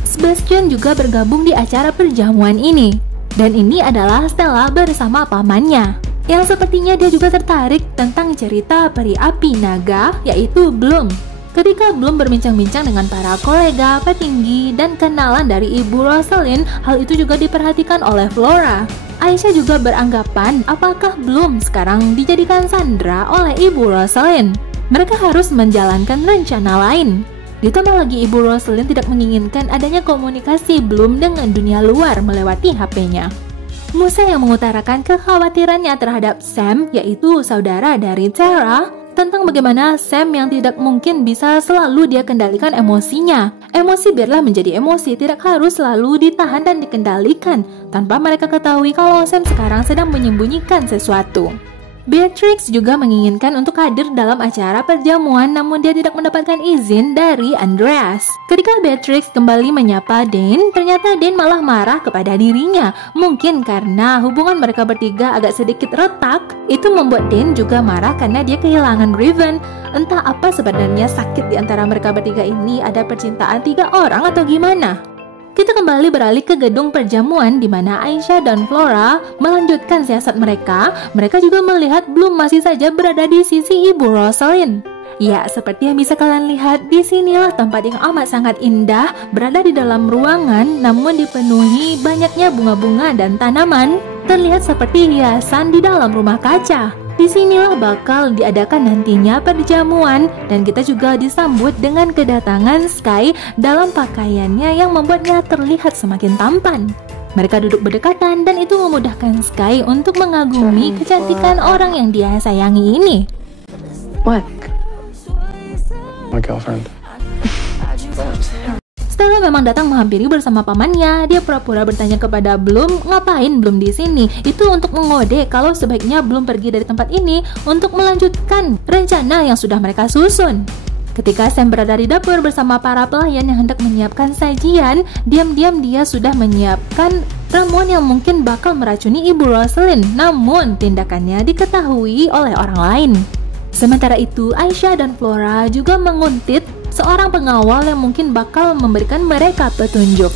Sebastian juga bergabung di acara perjamuan ini. Dan ini adalah Stella bersama pamannya, yang sepertinya dia juga tertarik tentang cerita peri api naga, yaitu Bloom. Ketika Bloom berbincang-bincang dengan para kolega, petinggi, dan kenalan dari Ibu Rosalind, hal itu juga diperhatikan oleh Flora. Aisyah juga beranggapan apakah Bloom sekarang dijadikan sandera oleh Ibu Rosalind. Mereka harus menjalankan rencana lain. Ditambah lagi Ibu Rosalind tidak menginginkan adanya komunikasi Bloom dengan dunia luar melewati HP-nya. Musa yang mengutarakan kekhawatirannya terhadap Sam, yaitu saudara dari Tara, tentang bagaimana Sam yang tidak mungkin bisa selalu dia kendalikan emosinya. Emosi biarlah menjadi emosi, tidak harus selalu ditahan dan dikendalikan, tanpa mereka ketahui kalau Sam sekarang sedang menyembunyikan sesuatu. Beatrix juga menginginkan untuk hadir dalam acara perjamuan, namun dia tidak mendapatkan izin dari Andreas. Ketika Beatrix kembali menyapa Dane, ternyata Dane malah marah kepada dirinya. Mungkin karena hubungan mereka bertiga agak sedikit retak, itu membuat Dane juga marah karena dia kehilangan Riven. Entah apa sebenarnya sakit di antara mereka bertiga ini, ada percintaan 3 orang atau gimana? Kita kembali beralih ke gedung perjamuan di mana Aisyah dan Flora melanjutkan siasat mereka. Mereka juga melihat Bloom masih saja berada di sisi Ibu Rosalind. Ya, seperti yang bisa kalian lihat, disinilah tempat yang amat sangat indah, berada di dalam ruangan namun dipenuhi banyaknya bunga-bunga dan tanaman. Terlihat seperti hiasan di dalam rumah kaca. Disinilah bakal diadakan nantinya perjamuan dan kita juga disambut dengan kedatangan Sky dalam pakaiannya yang membuatnya terlihat semakin tampan. Mereka duduk berdekatan dan itu memudahkan Sky untuk mengagumi kecantikan orang yang dia sayangi ini. What? My girlfriend. Stella memang datang menghampiri bersama pamannya. Dia pura-pura bertanya kepada Bloom, ngapain Bloom di sini? Itu untuk mengode kalau sebaiknya Bloom pergi dari tempat ini untuk melanjutkan rencana yang sudah mereka susun. Ketika Sam berada di dapur bersama para pelayan yang hendak menyiapkan sajian, diam-diam dia sudah menyiapkan ramuan yang mungkin bakal meracuni Ibu Rosalind. Namun tindakannya diketahui oleh orang lain. Sementara itu, Aisyah dan Flora juga menguntit seorang pengawal yang mungkin bakal memberikan mereka petunjuk.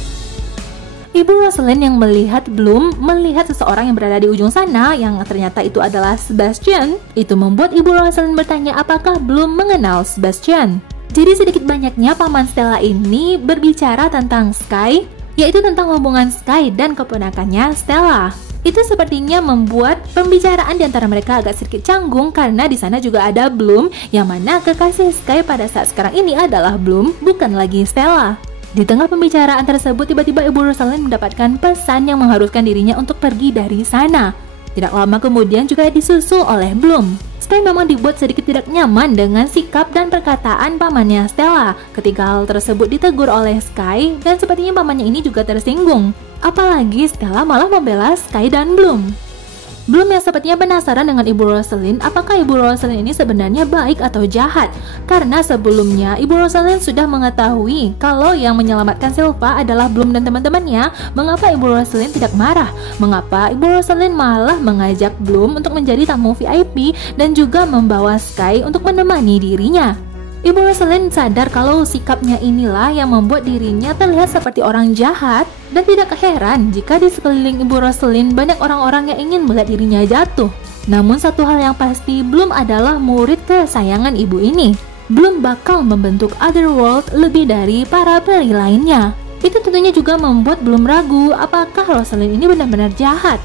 Ibu Rosalind yang melihat Bloom melihat seseorang yang berada di ujung sana yang ternyata itu adalah Sebastian. Itu membuat Ibu Rosalind bertanya apakah Bloom mengenal Sebastian. Jadi sedikit banyaknya paman Stella ini berbicara tentang Sky, yaitu tentang hubungan Sky dan keponakannya Stella. Itu sepertinya membuat pembicaraan di antara mereka agak sedikit canggung karena di sana juga ada Bloom yang mana kekasih Sky pada saat sekarang ini adalah Bloom, bukan lagi Stella. Di tengah pembicaraan tersebut tiba-tiba Ibu Rosalind mendapatkan pesan yang mengharuskan dirinya untuk pergi dari sana. Tidak lama kemudian juga disusul oleh Bloom. Sky memang dibuat sedikit tidak nyaman dengan sikap dan perkataan pamannya Stella ketika hal tersebut ditegur oleh Sky dan sepertinya pamannya ini juga tersinggung. Apalagi Stella malah membela Sky dan Bloom. Bloom yang sepertinya penasaran dengan Ibu Rosalind apakah Ibu Rosalind ini sebenarnya baik atau jahat. Karena sebelumnya Ibu Rosalind sudah mengetahui kalau yang menyelamatkan Silva adalah Bloom dan teman-temannya. Mengapa Ibu Rosalind tidak marah? Mengapa Ibu Rosalind malah mengajak Bloom untuk menjadi tamu VIP dan juga membawa Sky untuk menemani dirinya? Ibu Rosalind sadar kalau sikapnya inilah yang membuat dirinya terlihat seperti orang jahat dan tidak heran jika di sekeliling Ibu Rosalind banyak orang-orang yang ingin melihat dirinya jatuh. Namun satu hal yang pasti, Bloom adalah murid kesayangan ibu ini. Bloom bakal membentuk Otherworld lebih dari para peri lainnya. Itu tentunya juga membuat Bloom ragu apakah Rosalind ini benar-benar jahat.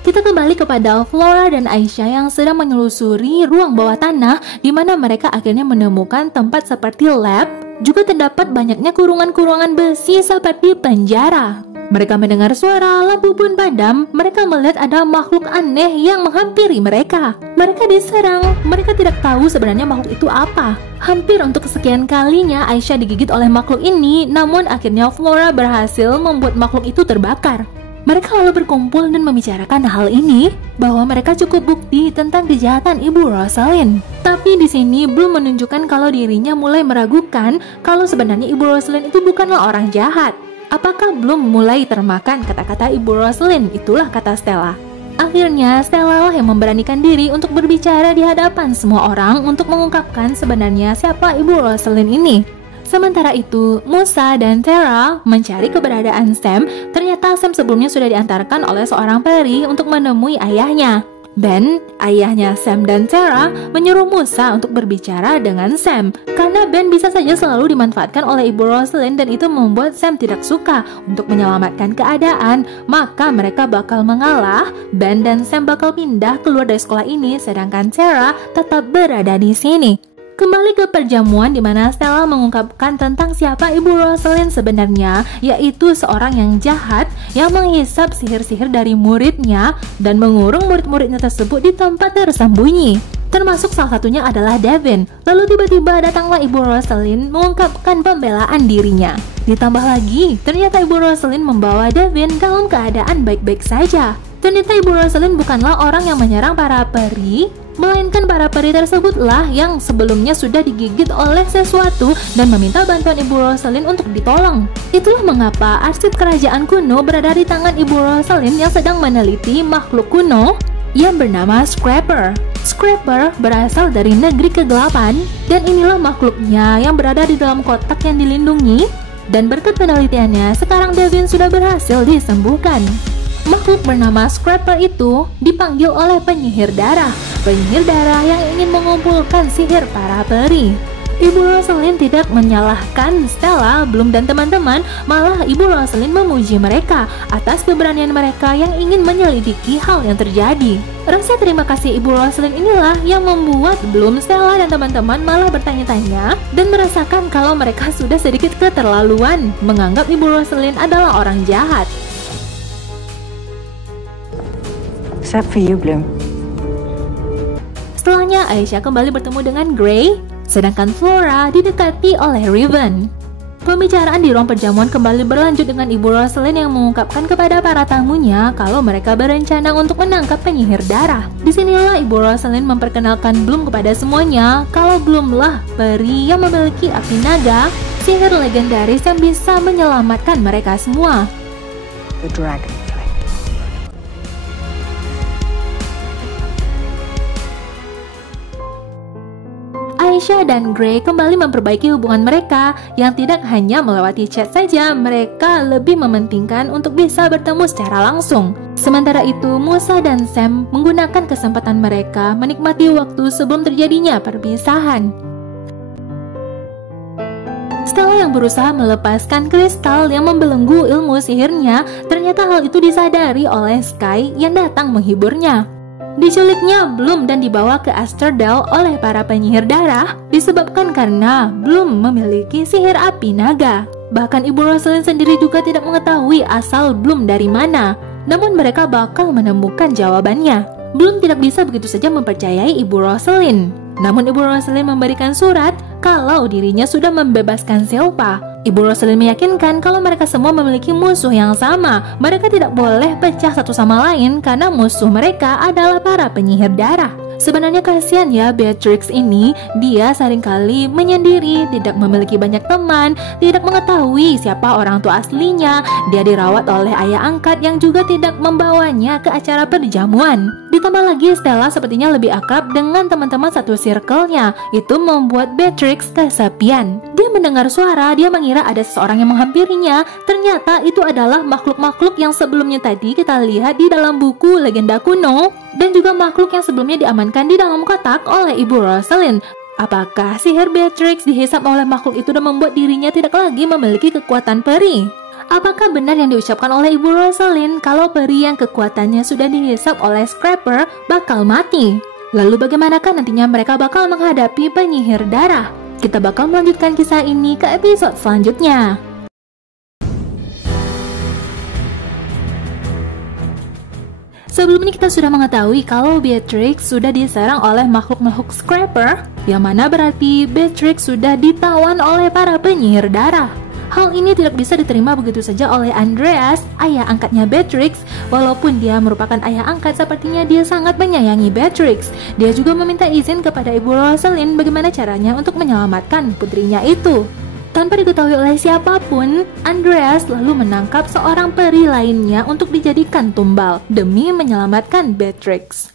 Kita kembali kepada Flora dan Aisyah yang sedang menyelusuri ruang bawah tanah di mana mereka akhirnya menemukan tempat seperti lab. Juga terdapat banyaknya kurungan-kurungan besi seperti penjara. Mereka mendengar suara, lampu pun padam. Mereka melihat ada makhluk aneh yang menghampiri mereka. Mereka diserang, mereka tidak tahu sebenarnya makhluk itu apa. Hampir untuk kesekian kalinya Aisyah digigit oleh makhluk ini, namun akhirnya Flora berhasil membuat makhluk itu terbakar. Mereka lalu berkumpul dan membicarakan hal ini, bahwa mereka cukup bukti tentang kejahatan Ibu Rosalind. Tapi di sini Bloom menunjukkan kalau dirinya mulai meragukan kalau sebenarnya Ibu Rosalind itu bukanlah orang jahat. Apakah Bloom mulai termakan kata-kata Ibu Rosalind? Itulah kata Stella. Akhirnya Stella lah yang memberanikan diri untuk berbicara di hadapan semua orang untuk mengungkapkan sebenarnya siapa Ibu Rosalind ini. Sementara itu, Musa dan Tara mencari keberadaan Sam. Ternyata Sam sebelumnya sudah diantarkan oleh seorang peri untuk menemui ayahnya. Ben, ayahnya Sam dan Tara, menyuruh Musa untuk berbicara dengan Sam. Karena Ben bisa saja selalu dimanfaatkan oleh Ibu Rosalind dan itu membuat Sam tidak suka untuk menyelamatkan keadaan. Maka mereka bakal mengalah, Ben dan Sam bakal pindah keluar dari sekolah ini, sedangkan Tara tetap berada di sini. Kembali ke perjamuan di mana Stella mengungkapkan tentang siapa Ibu Rosalind sebenarnya, yaitu seorang yang jahat yang menghisap sihir-sihir dari muridnya dan mengurung murid-muridnya tersebut di tempat tersembunyi. Termasuk salah satunya adalah Devin. Lalu tiba-tiba datanglah Ibu Rosalind mengungkapkan pembelaan dirinya. Ditambah lagi, ternyata Ibu Rosalind membawa Devin dalam keadaan baik-baik saja. Ternyata Ibu Rosalind bukanlah orang yang menyerang para peri, melainkan para peri tersebutlah yang sebelumnya sudah digigit oleh sesuatu dan meminta bantuan Ibu Rosalind untuk ditolong. Itulah mengapa arsip kerajaan kuno berada di tangan Ibu Rosalind yang sedang meneliti makhluk kuno yang bernama Scrapper. Scrapper berasal dari negeri kegelapan dan inilah makhluknya yang berada di dalam kotak yang dilindungi, dan berkat penelitiannya sekarang Devin sudah berhasil disembuhkan. Makhluk bernama Scrapper itu dipanggil oleh penyihir darah yang ingin mengumpulkan sihir para peri. Ibu Rosalind tidak menyalahkan Stella, Bloom dan teman-teman, malah Ibu Rosalind memuji mereka atas keberanian mereka yang ingin menyelidiki hal yang terjadi. Rasa terima kasih Ibu Rosalind inilah yang membuat Bloom, Stella dan teman-teman malah bertanya-tanya dan merasakan kalau mereka sudah sedikit keterlaluan menganggap Ibu Rosalind adalah orang jahat. Except for you, Bloom. Setelahnya Aisyah kembali bertemu dengan Gray, sedangkan Flora didekati oleh Riven. Pembicaraan di ruang perjamuan kembali berlanjut dengan Ibu Rosalind yang mengungkapkan kepada para tamunya kalau mereka berencana untuk menangkap penyihir darah. Disinilah Ibu Rosalind memperkenalkan Bloom kepada semuanya kalau Bloomlah peri yang memiliki api naga, sihir legendaris yang bisa menyelamatkan mereka semua. The dragon. Aisyah dan Gray kembali memperbaiki hubungan mereka yang tidak hanya melewati chat saja, mereka lebih mementingkan untuk bisa bertemu secara langsung. Sementara itu, Musa dan Sam menggunakan kesempatan mereka menikmati waktu sebelum terjadinya perpisahan. Stella yang berusaha melepaskan kristal yang membelenggu ilmu sihirnya, ternyata hal itu disadari oleh Sky yang datang menghiburnya. Diculiknya Bloom dan dibawa ke Asterdale oleh para penyihir darah disebabkan karena Bloom memiliki sihir api naga. Bahkan Ibu Rosalind sendiri juga tidak mengetahui asal Bloom dari mana, namun mereka bakal menemukan jawabannya. Bloom tidak bisa begitu saja mempercayai Ibu Rosalind. Namun Ibu Rosalind memberikan surat kalau dirinya sudah membebaskan Silva. Ibu Rosalind meyakinkan kalau mereka semua memiliki musuh yang sama. Mereka tidak boleh pecah satu sama lain karena musuh mereka adalah para penyihir darah. Sebenarnya kasihan ya Beatrix ini, dia seringkali menyendiri, tidak memiliki banyak teman, tidak mengetahui siapa orang tua aslinya. Dia dirawat oleh ayah angkat yang juga tidak membawanya ke acara perjamuan. Ditambah lagi Stella sepertinya lebih akrab dengan teman-teman satu circle-nya. Itu membuat Beatrix kesepian. Dia mendengar suara, dia mengira ada seseorang yang menghampirinya. Ternyata itu adalah makhluk-makhluk yang sebelumnya tadi kita lihat di dalam buku legenda kuno, dan juga makhluk yang sebelumnya diamankan di dalam kotak oleh Ibu Rosalind. Apakah sihir Beatrix dihisap oleh makhluk itu dan membuat dirinya tidak lagi memiliki kekuatan peri? Apakah benar yang diucapkan oleh Ibu Rosalind kalau peri yang kekuatannya sudah dihisap oleh Scrapper bakal mati? Lalu bagaimanakah nantinya mereka bakal menghadapi penyihir darah? Kita bakal melanjutkan kisah ini ke episode selanjutnya. Sebelum ini kita sudah mengetahui kalau Beatrix sudah diserang oleh makhluk-makhluk Scrapper, yang mana berarti Beatrix sudah ditawan oleh para penyihir darah. Hal ini tidak bisa diterima begitu saja oleh Andreas, ayah angkatnya Beatrix. Walaupun dia merupakan ayah angkat, sepertinya dia sangat menyayangi Beatrix. Dia juga meminta izin kepada Ibu Rosalind bagaimana caranya untuk menyelamatkan putrinya itu. Tanpa diketahui oleh siapapun, Andreas lalu menangkap seorang peri lainnya untuk dijadikan tumbal demi menyelamatkan Beatrix.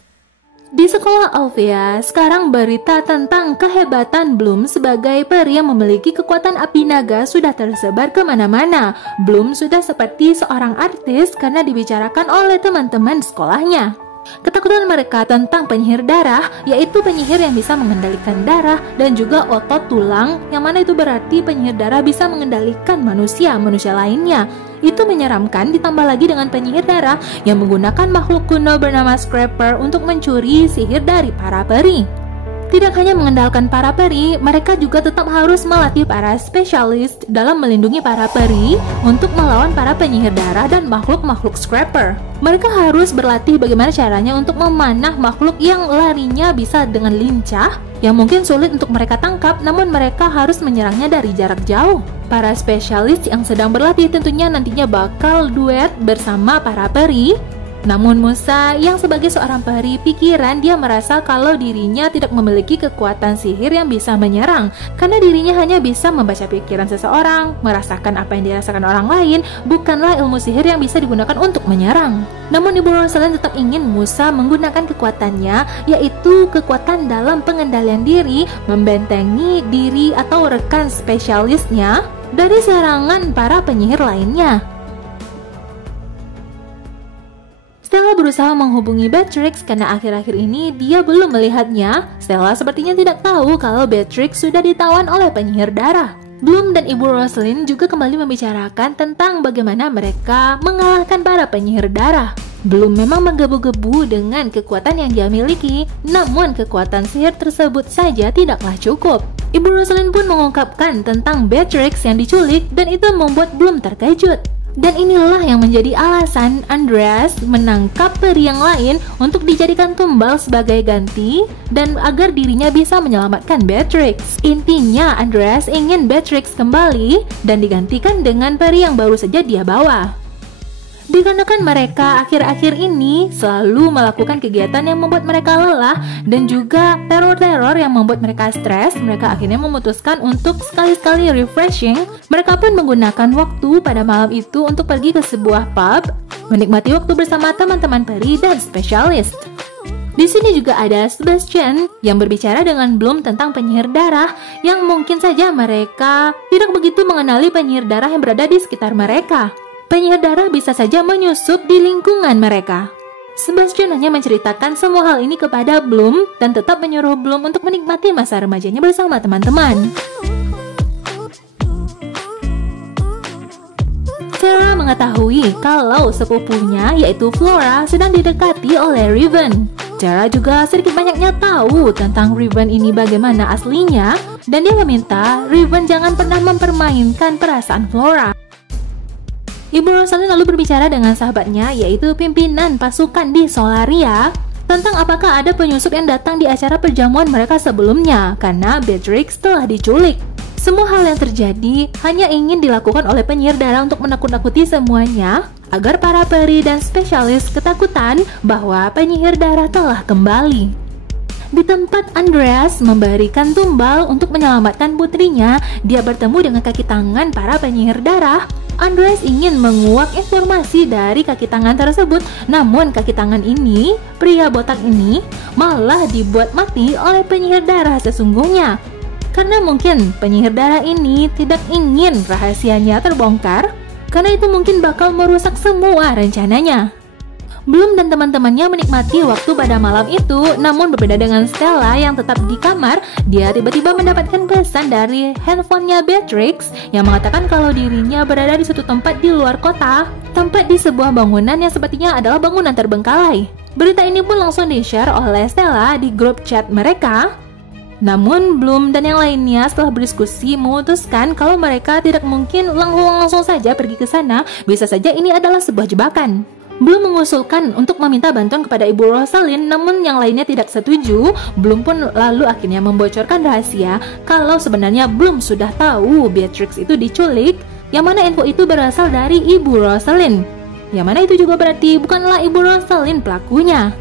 Di sekolah Alphea, sekarang berita tentang kehebatan Bloom sebagai peri yang memiliki kekuatan api naga sudah tersebar kemana-mana. Bloom sudah seperti seorang artis karena dibicarakan oleh teman-teman sekolahnya. Ketakutan mereka tentang penyihir darah, yaitu penyihir yang bisa mengendalikan darah dan juga otot tulang, yang mana itu berarti penyihir darah bisa mengendalikan manusia lainnya. Itu menyeramkan, ditambah lagi dengan penyihir darah yang menggunakan makhluk kuno bernama Scrapper untuk mencuri sihir dari para peri. Tidak hanya mengandalkan para peri, mereka juga tetap harus melatih para spesialis dalam melindungi para peri untuk melawan para penyihir darah dan makhluk-makhluk Scrapper. Mereka harus berlatih bagaimana caranya untuk memanah makhluk yang larinya bisa dengan lincah, yang mungkin sulit untuk mereka tangkap, namun mereka harus menyerangnya dari jarak jauh. Para spesialis yang sedang berlatih tentunya nantinya bakal duet bersama para peri. Namun Musa yang sebagai seorang peri pikiran, dia merasa kalau dirinya tidak memiliki kekuatan sihir yang bisa menyerang, karena dirinya hanya bisa membaca pikiran seseorang, merasakan apa yang dirasakan orang lain, bukanlah ilmu sihir yang bisa digunakan untuk menyerang. Namun Ibu Rosalind tetap ingin Musa menggunakan kekuatannya, yaitu kekuatan dalam pengendalian diri, membentengi diri atau rekan spesialisnya dari serangan para penyihir lainnya. Stella berusaha menghubungi Beatrix karena akhir-akhir ini dia belum melihatnya. Stella sepertinya tidak tahu kalau Beatrix sudah ditawan oleh penyihir darah. Bloom dan Ibu Rosalind juga kembali membicarakan tentang bagaimana mereka mengalahkan para penyihir darah. Bloom memang menggebu-gebu dengan kekuatan yang dia miliki, namun kekuatan sihir tersebut saja tidaklah cukup. Ibu Rosalind pun mengungkapkan tentang Beatrix yang diculik dan itu membuat Bloom terkejut. Dan inilah yang menjadi alasan Andreas menangkap peri yang lain untuk dijadikan tumbal sebagai ganti dan agar dirinya bisa menyelamatkan Beatrix. Intinya Andreas ingin Beatrix kembali dan digantikan dengan peri yang baru saja dia bawa. Dikarenakan mereka akhir-akhir ini selalu melakukan kegiatan yang membuat mereka lelah dan juga teror-teror yang membuat mereka stres, mereka akhirnya memutuskan untuk sekali-sekali refreshing. Mereka pun menggunakan waktu pada malam itu untuk pergi ke sebuah pub, menikmati waktu bersama teman-teman peri dan spesialis. Di sini juga ada Sebastian yang berbicara dengan Bloom tentang penyihir darah yang mungkin saja mereka tidak begitu mengenali penyihir darah yang berada di sekitar mereka. Penyihir darah bisa saja menyusup di lingkungan mereka. Sebastian hanya menceritakan semua hal ini kepada Bloom dan tetap menyuruh Bloom untuk menikmati masa remajanya bersama teman-teman. Sarah mengetahui kalau sepupunya yaitu Flora sedang didekati oleh Riven. Sarah juga sedikit banyaknya tahu tentang Riven ini bagaimana aslinya dan dia meminta Riven jangan pernah mempermainkan perasaan Flora. Ibu Rosalind lalu berbicara dengan sahabatnya yaitu pimpinan pasukan di Solaria tentang apakah ada penyusup yang datang di acara perjamuan mereka sebelumnya karena Beatrix telah diculik. Semua hal yang terjadi hanya ingin dilakukan oleh penyihir darah untuk menakut-nakuti semuanya agar para peri dan spesialis ketakutan bahwa penyihir darah telah kembali. Di tempat Andreas memberikan tumbal untuk menyelamatkan putrinya, dia bertemu dengan kaki tangan para penyihir darah. Andreas ingin menguak informasi dari kaki tangan tersebut, namun kaki tangan ini, pria botak ini, malah dibuat mati oleh penyihir darah sesungguhnya. Karena mungkin penyihir darah ini tidak ingin rahasianya terbongkar, karena itu mungkin bakal merusak semua rencananya. Bloom dan teman-temannya menikmati waktu pada malam itu, namun berbeda dengan Stella yang tetap di kamar, dia tiba-tiba mendapatkan pesan dari handphonenya Beatrix yang mengatakan kalau dirinya berada di suatu tempat di luar kota, tempat di sebuah bangunan yang sepertinya adalah bangunan terbengkalai. Berita ini pun langsung di-share oleh Stella di grup chat mereka. Namun Bloom dan yang lainnya setelah berdiskusi memutuskan kalau mereka tidak mungkin langsung saja pergi ke sana, bisa saja ini adalah sebuah jebakan. Bloom mengusulkan untuk meminta bantuan kepada Ibu Rosalind, namun yang lainnya tidak setuju. Bloom pun lalu akhirnya membocorkan rahasia kalau sebenarnya Bloom sudah tahu Beatrix itu diculik, yang mana info itu berasal dari Ibu Rosalind. Yang mana itu juga berarti bukanlah Ibu Rosalind pelakunya.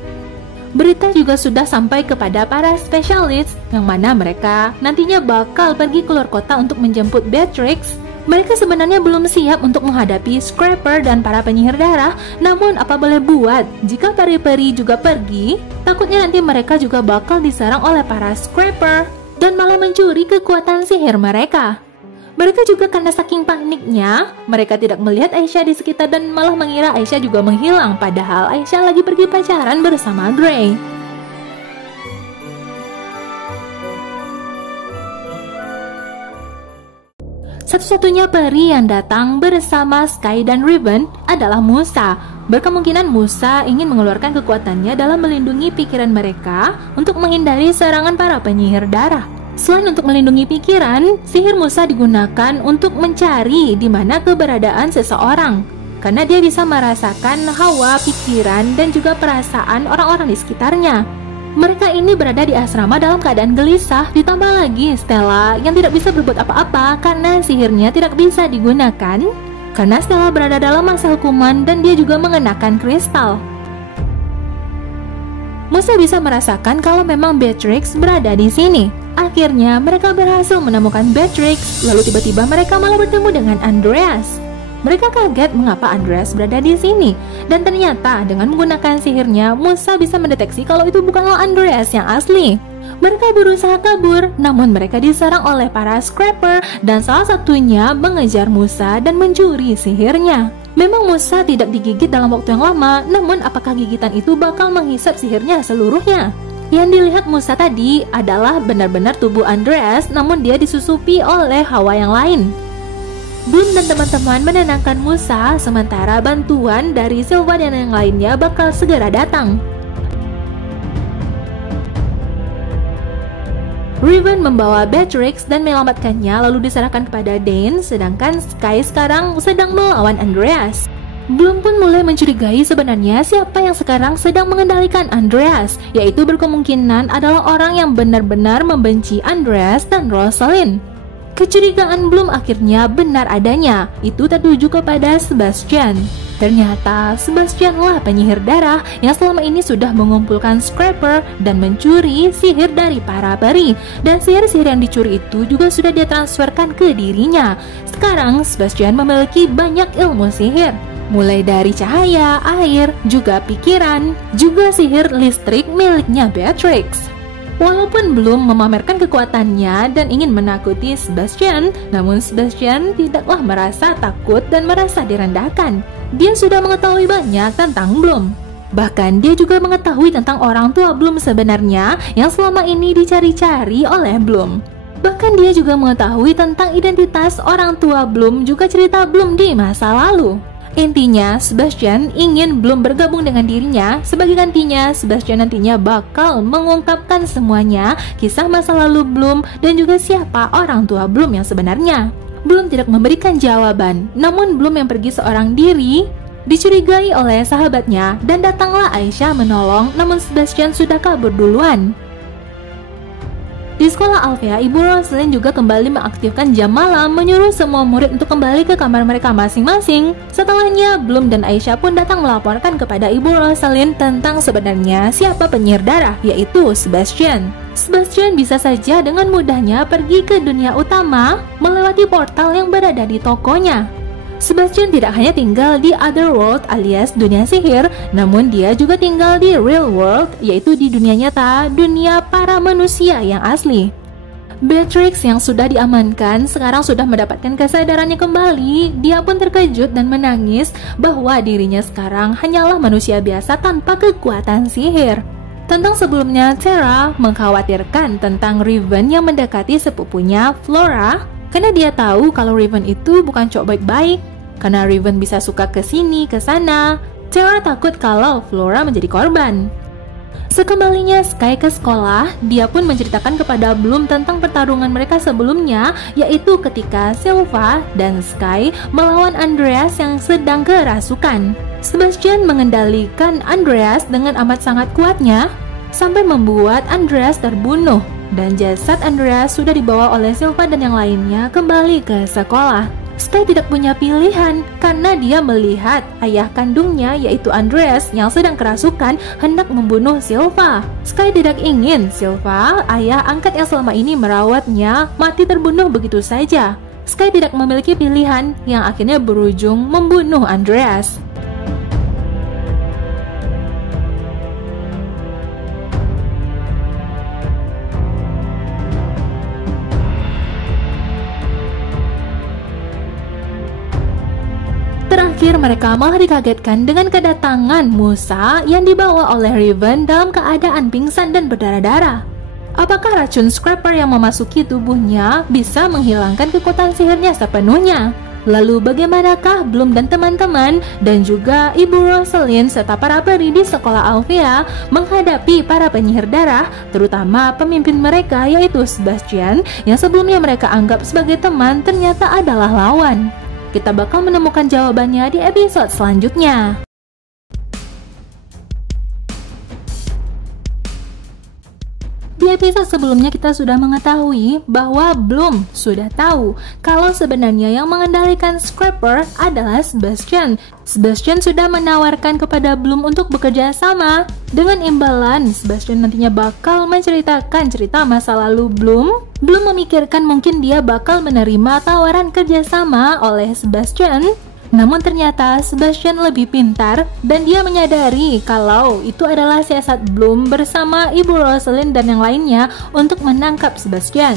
Berita juga sudah sampai kepada para spesialis, yang mana mereka nantinya bakal pergi keluar kota untuk menjemput Beatrix. Mereka sebenarnya belum siap untuk menghadapi Scraper dan para penyihir darah, namun apa boleh buat, jika peri-peri juga pergi, takutnya nanti mereka juga bakal diserang oleh para Scraper dan malah mencuri kekuatan sihir mereka. Mereka juga karena saking paniknya, mereka tidak melihat Aisyah di sekitar dan malah mengira Aisyah juga menghilang, padahal Aisyah lagi pergi pacaran bersama Grey. Satu-satunya peri yang datang bersama Sky dan Riven adalah Musa. Berkemungkinan Musa ingin mengeluarkan kekuatannya dalam melindungi pikiran mereka untuk menghindari serangan para penyihir darah. Selain untuk melindungi pikiran, sihir Musa digunakan untuk mencari di mana keberadaan seseorang, karena dia bisa merasakan hawa, pikiran, dan juga perasaan orang-orang di sekitarnya. Mereka ini berada di asrama dalam keadaan gelisah, ditambah lagi Stella yang tidak bisa berbuat apa-apa karena sihirnya tidak bisa digunakan, karena Stella berada dalam masa hukuman dan dia juga mengenakan kristal. Musa bisa merasakan kalau memang Beatrix berada di sini. Akhirnya mereka berhasil menemukan Beatrix, lalu tiba-tiba mereka malah bertemu dengan Andreas. Mereka kaget mengapa Andreas berada di sini, dan ternyata dengan menggunakan sihirnya, Musa bisa mendeteksi kalau itu bukanlah Andreas yang asli. Mereka berusaha kabur, namun mereka diserang oleh para Scraper, dan salah satunya mengejar Musa dan mencuri sihirnya. Memang Musa tidak digigit dalam waktu yang lama, namun apakah gigitan itu bakal menghisap sihirnya seluruhnya? Yang dilihat Musa tadi adalah benar-benar tubuh Andreas, namun dia disusupi oleh hawa yang lain. Bloom dan teman-teman menenangkan Musa, sementara bantuan dari Silva dan yang lainnya bakal segera datang. Riven membawa Beatrix dan menyelamatkannya lalu diserahkan kepada Dane, sedangkan Sky sekarang sedang melawan Andreas. Bloom pun mulai mencurigai sebenarnya siapa yang sekarang sedang mengendalikan Andreas, yaitu berkemungkinan adalah orang yang benar-benar membenci Andreas dan Rosalind. Kecurigaan Bloom akhirnya benar adanya, itu tertuju kepada Sebastian. Ternyata Sebastianlah penyihir darah yang selama ini sudah mengumpulkan Scrapper dan mencuri sihir dari para peri. Dan sihir-sihir yang dicuri itu juga sudah dia transferkan ke dirinya. Sekarang Sebastian memiliki banyak ilmu sihir, mulai dari cahaya, air, juga pikiran, juga sihir listrik miliknya Beatrix. Walaupun belum memamerkan kekuatannya dan ingin menakuti Sebastian, namun Sebastian tidaklah merasa takut dan merasa direndahkan. Dia sudah mengetahui banyak tentang Bloom. Bahkan dia juga mengetahui tentang orang tua Bloom sebenarnya yang selama ini dicari-cari oleh Bloom. Bahkan dia juga mengetahui tentang identitas orang tua Bloom, juga cerita Bloom di masa lalu. Intinya, Sebastian ingin Bloom bergabung dengan dirinya. Sebagai gantinya, Sebastian nantinya bakal mengungkapkan semuanya, kisah masa lalu Bloom dan juga siapa orang tua Bloom yang sebenarnya. Bloom tidak memberikan jawaban, namun Bloom yang pergi seorang diri dicurigai oleh sahabatnya dan datanglah Aisyah menolong, namun Sebastian sudah kabur duluan. Di sekolah Alfea, Ibu Rosalind juga kembali mengaktifkan jam malam, menyuruh semua murid untuk kembali ke kamar mereka masing-masing. Setelahnya, Bloom dan Aisyah pun datang melaporkan kepada Ibu Rosalind tentang sebenarnya siapa penyihir darah, yaitu Sebastian. Sebastian bisa saja dengan mudahnya pergi ke dunia utama melewati portal yang berada di tokonya. Sebastian tidak hanya tinggal di Otherworld alias dunia sihir, namun dia juga tinggal di real world, yaitu di dunia nyata, dunia para manusia yang asli. Beatrix yang sudah diamankan sekarang sudah mendapatkan kesadarannya kembali. Dia pun terkejut dan menangis bahwa dirinya sekarang hanyalah manusia biasa tanpa kekuatan sihir. Tentang sebelumnya, Tara mengkhawatirkan tentang Riven yang mendekati sepupunya Flora, karena dia tahu kalau Riven itu bukan cowok baik-baik. Karena Riven bisa suka ke sini, ke sana, Tara takut kalau Flora menjadi korban. Sekembalinya Sky ke sekolah, dia pun menceritakan kepada Bloom tentang pertarungan mereka sebelumnya, yaitu ketika Silva dan Sky melawan Andreas yang sedang kerasukan. Sebastian mengendalikan Andreas dengan amat sangat kuatnya, sampai membuat Andreas terbunuh. Dan jasad Andreas sudah dibawa oleh Silva dan yang lainnya kembali ke sekolah. Sky tidak punya pilihan karena dia melihat ayah kandungnya yaitu Andreas yang sedang kerasukan hendak membunuh Silva. Sky tidak ingin Silva, ayah angkat yang selama ini merawatnya, mati terbunuh begitu saja. Sky tidak memiliki pilihan yang akhirnya berujung membunuh Andreas. Terakhir mereka malah dikagetkan dengan kedatangan Musa yang dibawa oleh Riven dalam keadaan pingsan dan berdarah-darah. Apakah racun Scrapper yang memasuki tubuhnya bisa menghilangkan kekuatan sihirnya sepenuhnya? Lalu bagaimanakah Bloom dan teman-teman dan juga Ibu Rosalind serta para peri di sekolah Alfea menghadapi para penyihir darah, terutama pemimpin mereka yaitu Sebastian yang sebelumnya mereka anggap sebagai teman ternyata adalah lawan? Kita bakal menemukan jawabannya di episode selanjutnya. Di episode sebelumnya kita sudah mengetahui bahwa Bloom sudah tahu kalau sebenarnya yang mengendalikan Scrapper adalah Sebastian. Sebastian sudah menawarkan kepada Bloom untuk bekerja sama. Dengan imbalan, Sebastian nantinya bakal menceritakan cerita masa lalu Bloom. Bloom memikirkan mungkin dia bakal menerima tawaran kerjasama oleh Sebastian. Namun ternyata Sebastian lebih pintar dan dia menyadari kalau itu adalah siasat Bloom bersama Ibu Rosalind dan yang lainnya untuk menangkap Sebastian.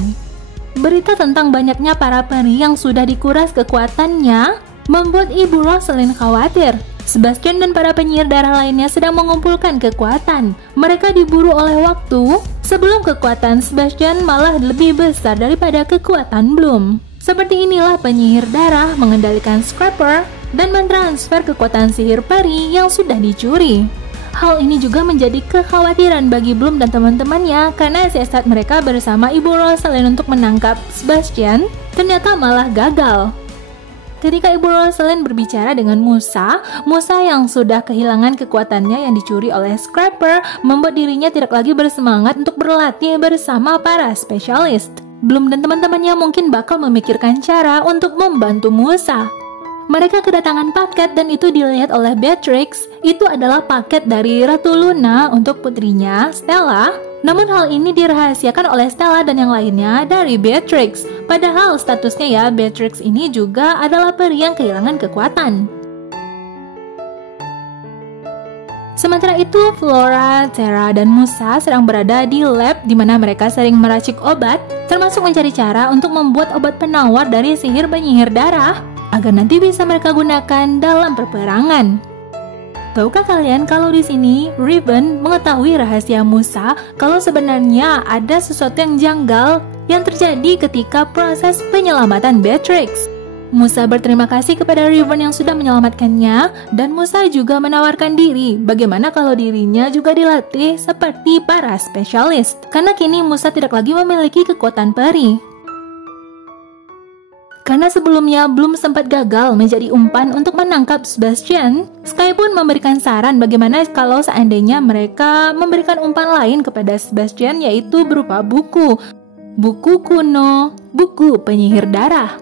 Berita tentang banyaknya para peri yang sudah dikuras kekuatannya membuat Ibu Rosalind khawatir. Sebastian dan para penyihir darah lainnya sedang mengumpulkan kekuatan. Mereka diburu oleh waktu sebelum kekuatan Sebastian malah lebih besar daripada kekuatan Bloom. Seperti inilah penyihir darah mengendalikan Scrapper dan mentransfer kekuatan sihir peri yang sudah dicuri. Hal ini juga menjadi kekhawatiran bagi Bloom dan teman-temannya karena siasat mereka bersama Ibu Rosalind untuk menangkap Sebastian ternyata malah gagal. Ketika Ibu Rosalind berbicara dengan Musa yang sudah kehilangan kekuatannya yang dicuri oleh Scrapper membuat dirinya tidak lagi bersemangat untuk berlatih bersama para spesialis. Bloom dan teman-temannya mungkin bakal memikirkan cara untuk membantu Musa. Mereka kedatangan paket dan itu dilihat oleh Beatrix. Itu adalah paket dari Ratu Luna untuk putrinya, Stella. Namun hal ini dirahasiakan oleh Stella dan yang lainnya dari Beatrix. Padahal statusnya ya, Beatrix ini juga adalah peri yang kehilangan kekuatan. Sementara itu, Flora, Terra, dan Musa sedang berada di lab di mana mereka sering meracik obat, termasuk mencari cara untuk membuat obat penawar dari sihir penyihir darah agar nanti bisa mereka gunakan dalam peperangan. Tahukah kalian kalau di sini Riven mengetahui rahasia Musa kalau sebenarnya ada sesuatu yang janggal yang terjadi ketika proses penyelamatan Beatrix. Musa berterima kasih kepada Riven yang sudah menyelamatkannya dan Musa juga menawarkan diri bagaimana kalau dirinya juga dilatih seperti para spesialis karena kini Musa tidak lagi memiliki kekuatan peri. Karena sebelumnya Bloom sempat gagal menjadi umpan untuk menangkap Sebastian, Sky pun memberikan saran bagaimana kalau seandainya mereka memberikan umpan lain kepada Sebastian yaitu berupa buku kuno, buku penyihir darah.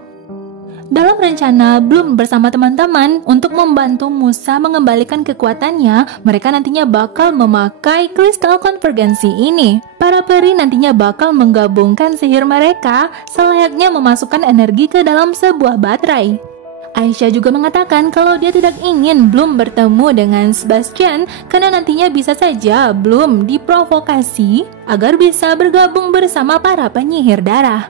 Dalam rencana Bloom bersama teman-teman untuk membantu Musa mengembalikan kekuatannya, mereka nantinya bakal memakai kristal konvergensi ini. Para peri nantinya bakal menggabungkan sihir mereka selayaknya memasukkan energi ke dalam sebuah baterai. Aisyah juga mengatakan kalau dia tidak ingin Bloom bertemu dengan Sebastian karena nantinya bisa saja Bloom diprovokasi agar bisa bergabung bersama para penyihir darah.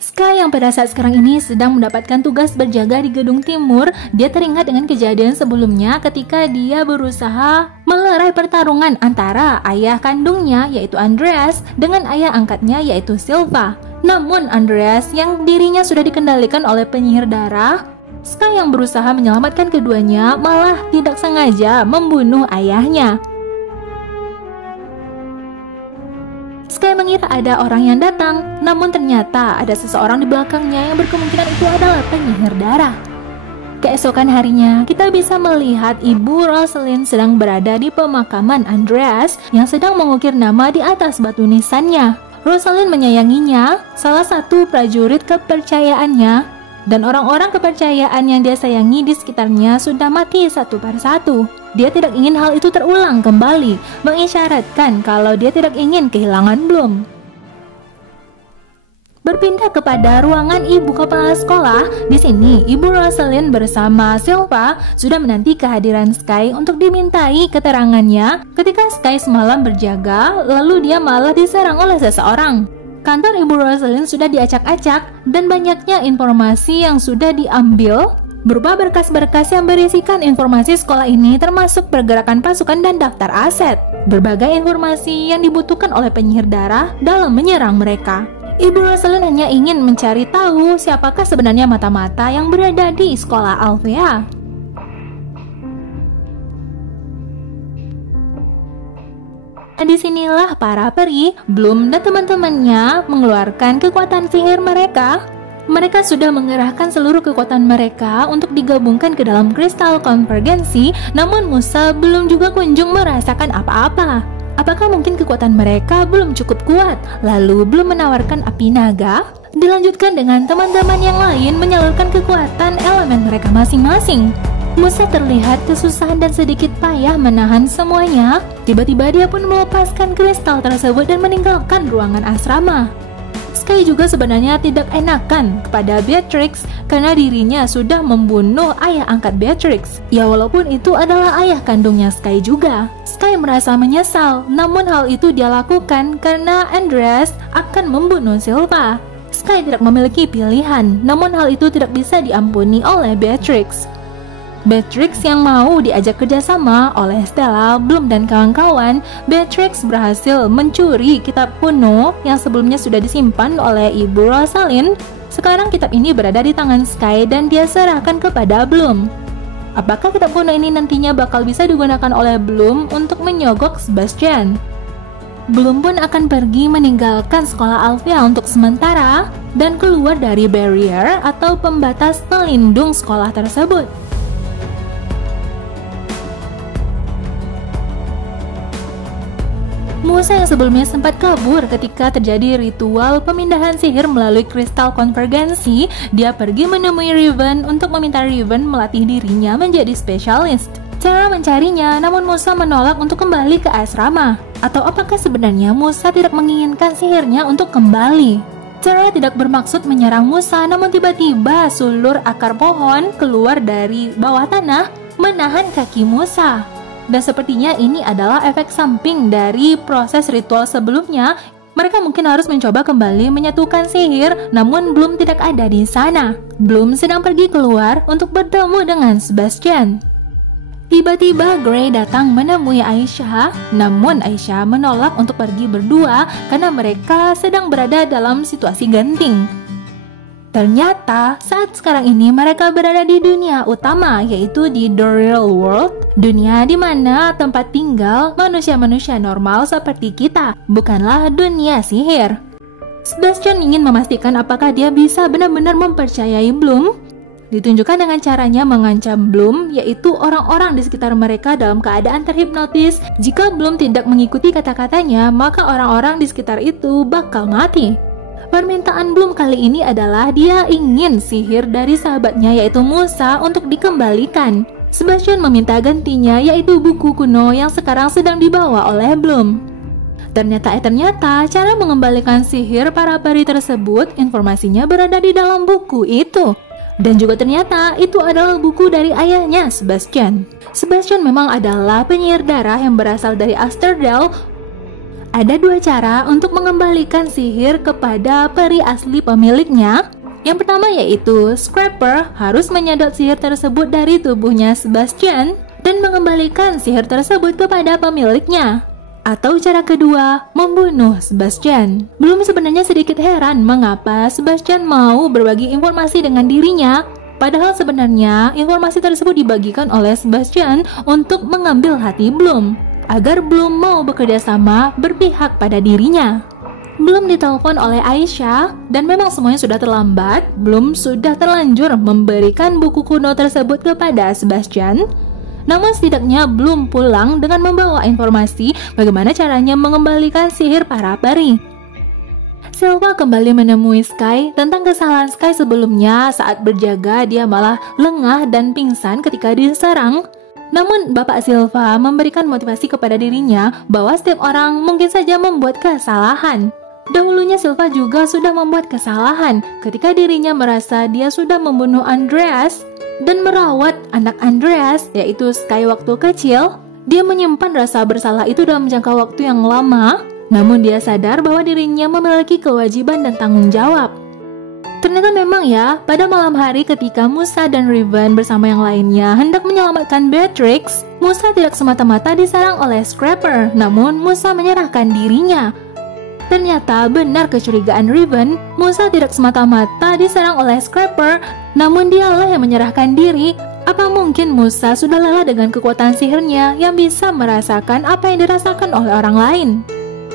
Sky yang pada saat sekarang ini sedang mendapatkan tugas berjaga di gedung timur, dia teringat dengan kejadian sebelumnya ketika dia berusaha melerai pertarungan antara ayah kandungnya yaitu Andreas dengan ayah angkatnya yaitu Silva. Namun Andreas yang dirinya sudah dikendalikan oleh penyihir darah, Sky yang berusaha menyelamatkan keduanya malah tidak sengaja membunuh ayahnya. Sky mengira ada orang yang datang, namun ternyata ada seseorang di belakangnya yang berkemungkinan itu adalah penyihir darah. Keesokan harinya, kita bisa melihat Ibu Rosalind sedang berada di pemakaman Andreas yang sedang mengukir nama di atas batu nisannya. Rosalind menyayanginya, salah satu prajurit kepercayaannya, dan orang-orang kepercayaan yang dia sayangi di sekitarnya sudah mati satu persatu. Dia tidak ingin hal itu terulang kembali, mengisyaratkan kalau dia tidak ingin kehilangan Bloom. Berpindah kepada ruangan ibu kepala sekolah, di sini Ibu Rosalind bersama Silva sudah menanti kehadiran Sky untuk dimintai keterangannya ketika Sky semalam berjaga, lalu dia malah diserang oleh seseorang. Kantor Ibu Rosalind sudah diacak-acak dan banyaknya informasi yang sudah diambil berupa berkas-berkas yang berisikan informasi sekolah ini termasuk pergerakan pasukan dan daftar aset. Berbagai informasi yang dibutuhkan oleh penyihir darah dalam menyerang mereka. Ibu Rosalind hanya ingin mencari tahu siapakah sebenarnya mata-mata yang berada di sekolah Althea. Disinilah para peri, Bloom dan teman-temannya mengeluarkan kekuatan sihir mereka. Mereka sudah mengerahkan seluruh kekuatan mereka untuk digabungkan ke dalam kristal konvergensi, namun Musa belum juga kunjung merasakan apa-apa. Apakah mungkin kekuatan mereka belum cukup kuat? Lalu Bloom menawarkan api naga. Dilanjutkan dengan teman-teman yang lain menyalurkan kekuatan elemen mereka masing-masing. Musa terlihat kesusahan dan sedikit payah menahan semuanya. Tiba-tiba dia pun melepaskan kristal tersebut dan meninggalkan ruangan asrama. Sky juga sebenarnya tidak enakan kepada Beatrix karena dirinya sudah membunuh ayah angkat Beatrix. Ya walaupun itu adalah ayah kandungnya Sky juga. Sky merasa menyesal, namun hal itu dia lakukan karena Andreas akan membunuh Silva. Sky tidak memiliki pilihan, namun hal itu tidak bisa diampuni oleh Beatrix. Beatrix yang mau diajak kerjasama oleh Stella, Bloom, dan kawan-kawan. Beatrix berhasil mencuri kitab kuno yang sebelumnya sudah disimpan oleh Ibu Rosalind. Sekarang kitab ini berada di tangan Sky dan dia serahkan kepada Bloom. Apakah kitab kuno ini nantinya bakal bisa digunakan oleh Bloom untuk menyogok Sebastian? Bloom pun akan pergi meninggalkan sekolah Alfea untuk sementara dan keluar dari barrier atau pembatas pelindung sekolah tersebut. Musa yang sebelumnya sempat kabur ketika terjadi ritual pemindahan sihir melalui kristal konvergensi, dia pergi menemui Riven untuk meminta Riven melatih dirinya menjadi spesialis. Cara mencarinya, namun Musa menolak untuk kembali ke asrama. Atau apakah sebenarnya Musa tidak menginginkan sihirnya untuk kembali? Cara tidak bermaksud menyerang Musa, namun tiba-tiba sulur akar pohon keluar dari bawah tanah menahan kaki Musa. Dan sepertinya ini adalah efek samping dari proses ritual sebelumnya. Mereka mungkin harus mencoba kembali menyatukan sihir, namun Bloom tidak ada di sana. Bloom sedang pergi keluar untuk bertemu dengan Sebastian. Tiba-tiba Grey datang menemui Aisyah, namun Aisyah menolak untuk pergi berdua karena mereka sedang berada dalam situasi genting. Ternyata saat sekarang ini mereka berada di dunia utama, yaitu di The Real World, dunia di mana tempat tinggal manusia-manusia normal seperti kita, bukanlah dunia sihir. Sebastian ingin memastikan apakah dia bisa benar-benar mempercayai Bloom. Ditunjukkan dengan caranya mengancam Bloom, yaitu orang-orang di sekitar mereka dalam keadaan terhipnotis. Jika Bloom tidak mengikuti kata-katanya, maka orang-orang di sekitar itu bakal mati. Permintaan Bloom kali ini adalah dia ingin sihir dari sahabatnya yaitu Musa untuk dikembalikan. Sebastian meminta gantinya yaitu buku kuno yang sekarang sedang dibawa oleh Bloom. Ternyata cara mengembalikan sihir para peri tersebut, informasinya berada di dalam buku itu. Dan juga ternyata itu adalah buku dari ayahnya Sebastian. Sebastian memang adalah penyihir darah yang berasal dari Asterdale. Ada dua cara untuk mengembalikan sihir kepada peri asli pemiliknya. Yang pertama yaitu Scrapper harus menyedot sihir tersebut dari tubuhnya Sebastian dan mengembalikan sihir tersebut kepada pemiliknya. Atau cara kedua, membunuh Sebastian. Bloom sebenarnya sedikit heran mengapa Sebastian mau berbagi informasi dengan dirinya. Padahal sebenarnya informasi tersebut dibagikan oleh Sebastian untuk mengambil hati Bloom, agar Bloom mau bekerja sama berpihak pada dirinya. Bloom ditelepon oleh Aisyah dan memang semuanya sudah terlambat. Bloom sudah terlanjur memberikan buku kuno tersebut kepada Sebastian. Namun setidaknya Bloom pulang dengan membawa informasi bagaimana caranya mengembalikan sihir para peri. Silva kembali menemui Sky tentang kesalahan Sky sebelumnya. Saat berjaga dia malah lengah dan pingsan ketika diserang. Namun Bapak Silva memberikan motivasi kepada dirinya bahwa setiap orang mungkin saja membuat kesalahan. Dahulunya Silva juga sudah membuat kesalahan ketika dirinya merasa dia sudah membunuh Andreas dan merawat anak Andreas, yaitu Sky waktu kecil. Dia menyimpan rasa bersalah itu dalam jangka waktu yang lama, namun dia sadar bahwa dirinya memiliki kewajiban dan tanggung jawab. Ternyata memang ya, pada malam hari ketika Musa dan Riven bersama yang lainnya hendak menyelamatkan Beatrix, Musa tidak semata-mata diserang oleh Scrapper, namun Musa menyerahkan dirinya. Ternyata benar kecurigaan Riven, Musa tidak semata-mata diserang oleh Scrapper, namun dialah yang menyerahkan diri. Apa mungkin Musa sudah lelah dengan kekuatan sihirnya yang bisa merasakan apa yang dirasakan oleh orang lain?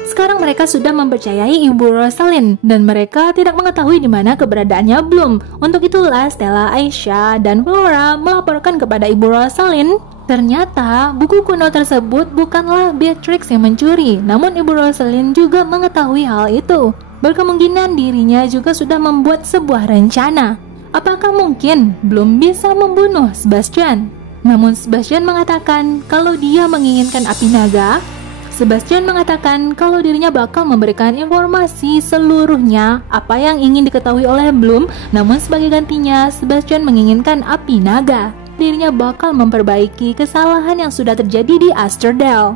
Sekarang mereka sudah mempercayai Ibu Rosalind dan mereka tidak mengetahui di mana keberadaannya Bloom. Untuk itulah Stella, Aisyah, dan Flora melaporkan kepada Ibu Rosalind. Ternyata buku kuno tersebut bukanlah Beatrix yang mencuri, namun Ibu Rosalind juga mengetahui hal itu. Berkemungkinan dirinya juga sudah membuat sebuah rencana. Apakah mungkin Bloom bisa membunuh Sebastian? Namun Sebastian mengatakan kalau dia menginginkan api naga. Sebastian mengatakan kalau dirinya bakal memberikan informasi seluruhnya apa yang ingin diketahui oleh Bloom, namun sebagai gantinya Sebastian menginginkan api naga. Dirinya bakal memperbaiki kesalahan yang sudah terjadi di Asterdale.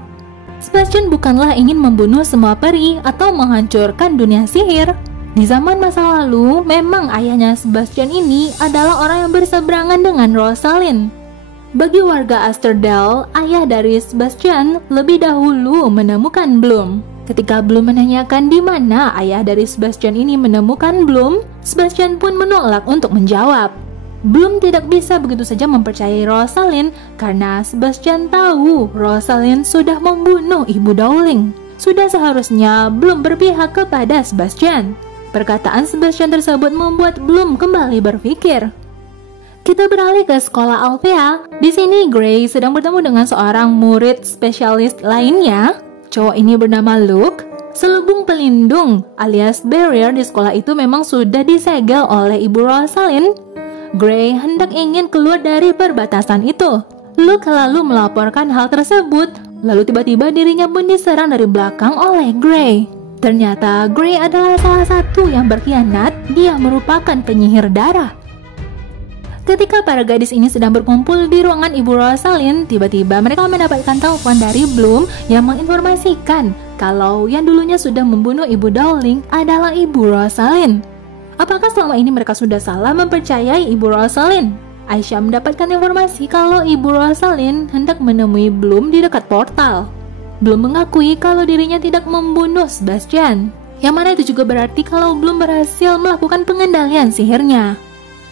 Sebastian bukanlah ingin membunuh semua peri atau menghancurkan dunia sihir. Di zaman masa lalu, memang ayahnya Sebastian ini adalah orang yang berseberangan dengan Rosalind. Bagi warga Asterdale, ayah dari Sebastian lebih dahulu menemukan Bloom. Ketika Bloom menanyakan di mana ayah dari Sebastian ini menemukan Bloom, Sebastian pun menolak untuk menjawab. Bloom tidak bisa begitu saja mempercayai Rosalind karena Sebastian tahu Rosalind sudah membunuh Ibu Dowling. Sudah seharusnya Bloom berpihak kepada Sebastian. Perkataan Sebastian tersebut membuat Bloom kembali berpikir. Kita beralih ke sekolah Althea. Di sini Gray sedang bertemu dengan seorang murid spesialis lainnya. Cowok ini bernama Luke. Selubung pelindung alias barrier di sekolah itu memang sudah disegel oleh Ibu Rosalind. Gray hendak ingin keluar dari perbatasan itu. Luke lalu melaporkan hal tersebut. Lalu tiba-tiba dirinya pun diserang dari belakang oleh Gray. Ternyata Gray adalah salah satu yang berkhianat. Dia merupakan penyihir darah. Ketika para gadis ini sedang berkumpul di ruangan Ibu Rosalind, tiba-tiba mereka mendapatkan telepon dari Bloom yang menginformasikan kalau yang dulunya sudah membunuh Ibu Dowling adalah Ibu Rosalind. Apakah selama ini mereka sudah salah mempercayai Ibu Rosalind? Aisyah mendapatkan informasi kalau Ibu Rosalind hendak menemui Bloom di dekat portal. Bloom mengakui kalau dirinya tidak membunuh Sebastian, yang mana itu juga berarti kalau Bloom berhasil melakukan pengendalian sihirnya.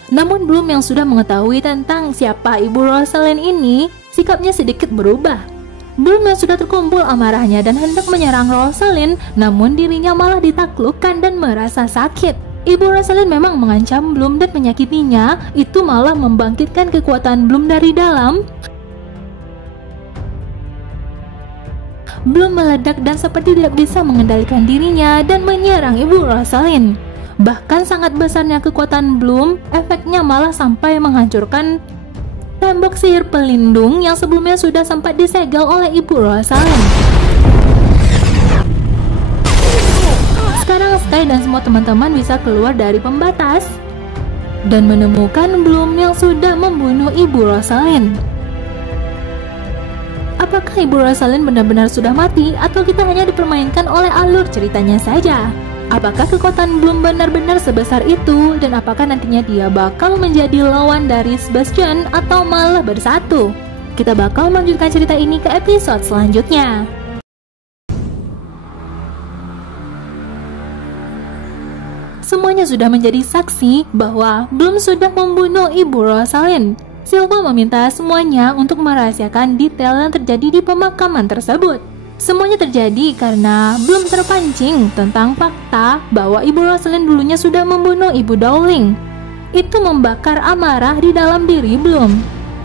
Namun Bloom yang sudah mengetahui tentang siapa Ibu Rosalind ini, sikapnya sedikit berubah. Bloom yang sudah terkumpul amarahnya dan hendak menyerang Rosalind, namun dirinya malah ditaklukkan dan merasa sakit. Ibu Rosalind memang mengancam Bloom dan menyakitinya, itu malah membangkitkan kekuatan Bloom dari dalam. Bloom meledak dan seperti tidak bisa mengendalikan dirinya dan menyerang Ibu Rosalind. Bahkan sangat besarnya kekuatan Bloom, efeknya malah sampai menghancurkan tembok sihir pelindung yang sebelumnya sudah sempat disegel oleh Ibu Rosalind. Sekarang Sky dan semua teman-teman bisa keluar dari pembatas dan menemukan Bloom yang sudah membunuh Ibu Rosalind. Apakah Ibu Rosalind benar-benar sudah mati atau kita hanya dipermainkan oleh alur ceritanya saja? Apakah kekuatan Bloom benar-benar sebesar itu dan apakah nantinya dia bakal menjadi lawan dari Sebastian atau malah bersatu? Kita bakal melanjutkan cerita ini ke episode selanjutnya. Semuanya sudah menjadi saksi bahwa Bloom sudah membunuh Ibu Rosalind. Silva meminta semuanya untuk merahasiakan detail yang terjadi di pemakaman tersebut. Semuanya terjadi karena Bloom terpancing tentang fakta bahwa Ibu Rosalind dulunya sudah membunuh Ibu Dowling. Itu membakar amarah di dalam diri Bloom.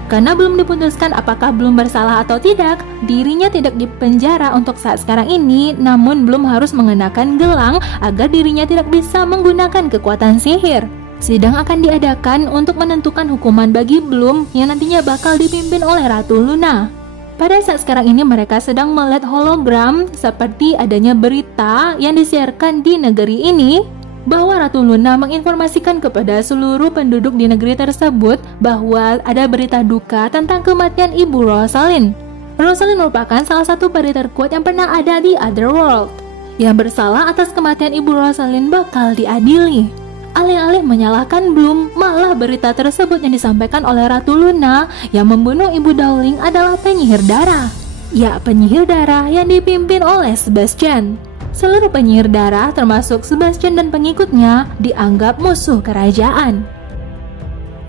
Karena belum diputuskan apakah Bloom bersalah atau tidak, dirinya tidak dipenjara untuk saat sekarang ini, namun Bloom harus mengenakan gelang agar dirinya tidak bisa menggunakan kekuatan sihir. Sidang akan diadakan untuk menentukan hukuman bagi Bloom yang nantinya bakal dipimpin oleh Ratu Luna. Pada saat sekarang ini mereka sedang melihat hologram seperti adanya berita yang disiarkan di negeri ini bahwa Ratu Luna menginformasikan kepada seluruh penduduk di negeri tersebut bahwa ada berita duka tentang kematian Ibu Rosalind. Rosalind merupakan salah satu peri terkuat yang pernah ada di Otherworld. Yang bersalah atas kematian Ibu Rosalind bakal diadili. Alih-alih menyalahkan Bloom, malah berita tersebut yang disampaikan oleh Ratu Luna yang membunuh Ibu Dowling adalah penyihir darah. Ya, penyihir darah yang dipimpin oleh Sebastian. Seluruh penyihir darah termasuk Sebastian dan pengikutnya dianggap musuh kerajaan.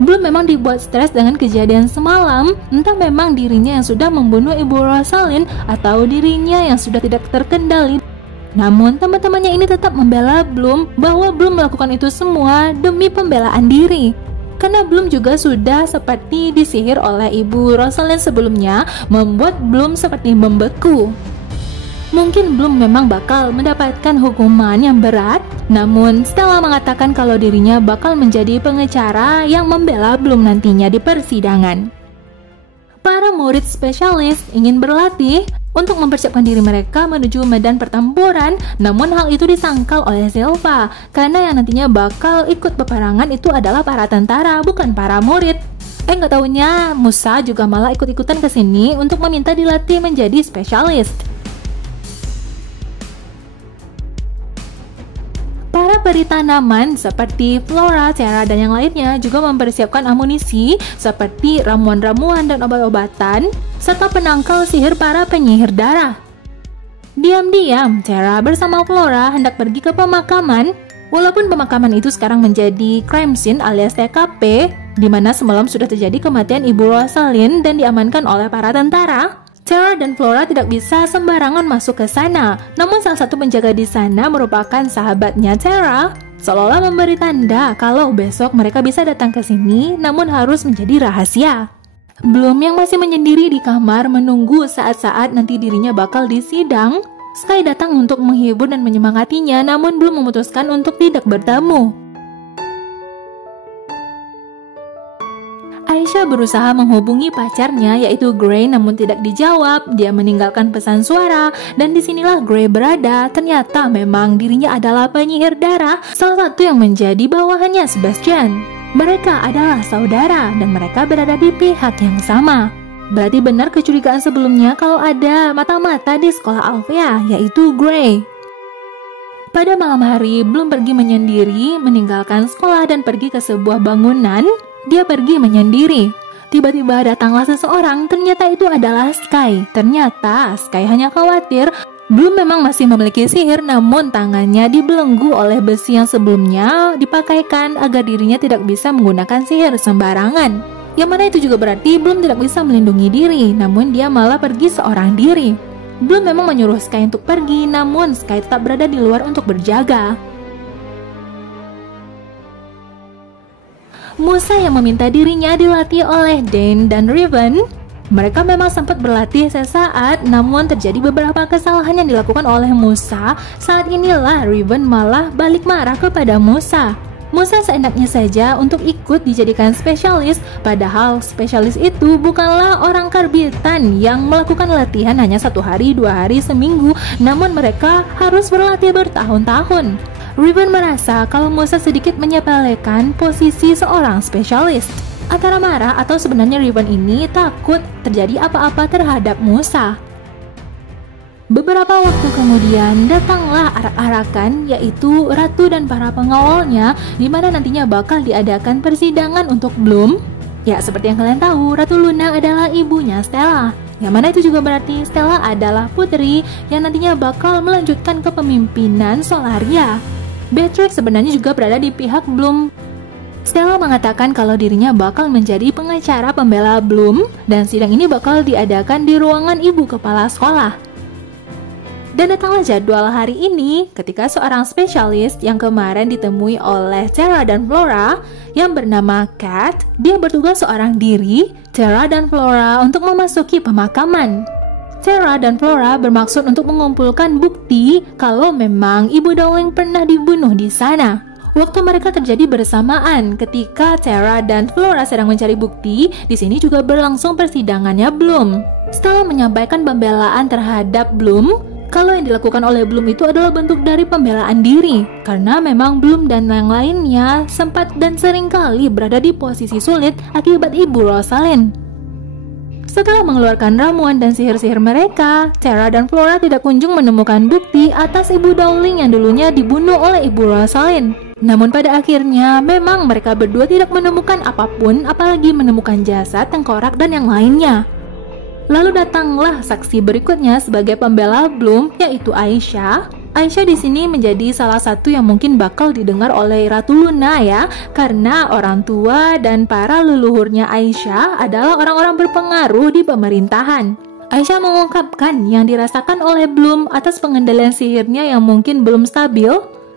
Bloom memang dibuat stres dengan kejadian semalam, entah memang dirinya yang sudah membunuh Ibu Rosalind atau dirinya yang sudah tidak terkendali. Namun teman-temannya ini tetap membela Bloom bahwa Bloom melakukan itu semua demi pembelaan diri. Karena Bloom juga sudah seperti disihir oleh Ibu Rosalind sebelumnya, membuat Bloom seperti membeku. Mungkin Bloom memang bakal mendapatkan hukuman yang berat, namun Stella mengatakan kalau dirinya bakal menjadi pengacara yang membela Bloom nantinya di persidangan. Para murid spesialis ingin berlatih untuk mempersiapkan diri mereka menuju medan pertempuran, namun hal itu disangkal oleh Silva karena yang nantinya bakal ikut peperangan itu adalah para tentara, bukan para murid. Nggak taunya Musa juga malah ikut-ikutan ke sini untuk meminta dilatih menjadi spesialis. Para memberi tanaman seperti Flora, Tara, dan yang lainnya, juga mempersiapkan amunisi seperti ramuan-ramuan dan obat-obatan, serta penangkal sihir para penyihir darah. Diam-diam, Tara bersama Flora hendak pergi ke pemakaman. Walaupun pemakaman itu sekarang menjadi crime scene alias TKP, di mana semalam sudah terjadi kematian Ibu Rosalind dan diamankan oleh para tentara, Tara dan Flora tidak bisa sembarangan masuk ke sana. Namun salah satu penjaga di sana merupakan sahabatnya Tara, seolah-olah memberi tanda kalau besok mereka bisa datang ke sini, namun harus menjadi rahasia. Bloom yang masih menyendiri di kamar menunggu saat-saat nanti dirinya bakal disidang, Sky datang untuk menghibur dan menyemangatinya, namun belum memutuskan untuk tidak bertemu. Aisyah berusaha menghubungi pacarnya yaitu Gray, namun tidak dijawab. Dia meninggalkan pesan suara dan disinilah Gray berada. Ternyata memang dirinya adalah penyihir darah, salah satu yang menjadi bawahannya Sebastian. Mereka adalah saudara dan mereka berada di pihak yang sama. Berarti benar kecurigaan sebelumnya kalau ada mata-mata di sekolah Alfea, yaitu Gray. Pada malam hari, Bloom pergi menyendiri, meninggalkan sekolah dan pergi ke sebuah bangunan. Dia pergi menyendiri. Tiba-tiba datanglah seseorang, ternyata itu adalah Sky. Ternyata Sky hanya khawatir Bloom memang masih memiliki sihir, namun tangannya dibelenggu oleh besi yang sebelumnya dipakaikan agar dirinya tidak bisa menggunakan sihir sembarangan. Yang mana itu juga berarti Bloom tidak bisa melindungi diri, namun dia malah pergi seorang diri. Bloom memang menyuruh Sky untuk pergi, namun Sky tetap berada di luar untuk berjaga. Musa yang meminta dirinya dilatih oleh Dane dan Riven. Mereka memang sempat berlatih sesaat, namun terjadi beberapa kesalahan yang dilakukan oleh Musa. Saat inilah Riven malah balik marah kepada Musa. Musa seenaknya saja untuk ikut dijadikan spesialis, padahal spesialis itu bukanlah orang karbitan yang melakukan latihan hanya 1 hari, 2 hari, seminggu, namun mereka harus berlatih bertahun-tahun. Riven merasa kalau Musa sedikit menyepelekan posisi seorang spesialis. Antara marah atau sebenarnya Riven ini takut terjadi apa-apa terhadap Musa. Beberapa waktu kemudian datanglah arak-arakan, yaitu Ratu dan para pengawalnya, di mana nantinya bakal diadakan persidangan untuk Bloom. Ya, seperti yang kalian tahu, Ratu Luna adalah ibunya Stella. Yang mana itu juga berarti Stella adalah putri yang nantinya bakal melanjutkan kepemimpinan Solaria. Beatrix sebenarnya juga berada di pihak Bloom. Stella mengatakan kalau dirinya bakal menjadi pengacara pembela Bloom dan sidang ini bakal diadakan di ruangan ibu kepala sekolah. Dan datanglah jadwal hari ini ketika seorang spesialis yang kemarin ditemui oleh Tara dan Flora yang bernama Kat, dia bertugas seorang diri, Tara dan Flora, untuk memasuki pemakaman. Tara dan Flora bermaksud untuk mengumpulkan bukti kalau memang Ibu Dowling pernah dibunuh di sana. Waktu mereka terjadi bersamaan ketika Tara dan Flora sedang mencari bukti, di sini juga berlangsung persidangannya Bloom. Setelah menyampaikan pembelaan terhadap Bloom, kalau yang dilakukan oleh Bloom itu adalah bentuk dari pembelaan diri, karena memang Bloom dan yang lainnya sempat dan seringkali berada di posisi sulit akibat Ibu Rosalind. Setelah mengeluarkan ramuan dan sihir-sihir mereka, Tara dan Flora tidak kunjung menemukan bukti atas Ibu Dowling yang dulunya dibunuh oleh Ibu Rosalind. Namun pada akhirnya memang mereka berdua tidak menemukan apapun, apalagi menemukan jasad, tengkorak, dan yang lainnya. Lalu datanglah saksi berikutnya sebagai pembela Bloom, yaitu Aisyah. Aisyah di sini menjadi salah satu yang mungkin bakal didengar oleh Ratu Luna ya, karena orang tua dan para leluhurnya Aisyah adalah orang-orang berpengaruh di pemerintahan. Aisyah mengungkapkan yang dirasakan oleh Bloom atas pengendalian sihirnya yang mungkin belum stabil,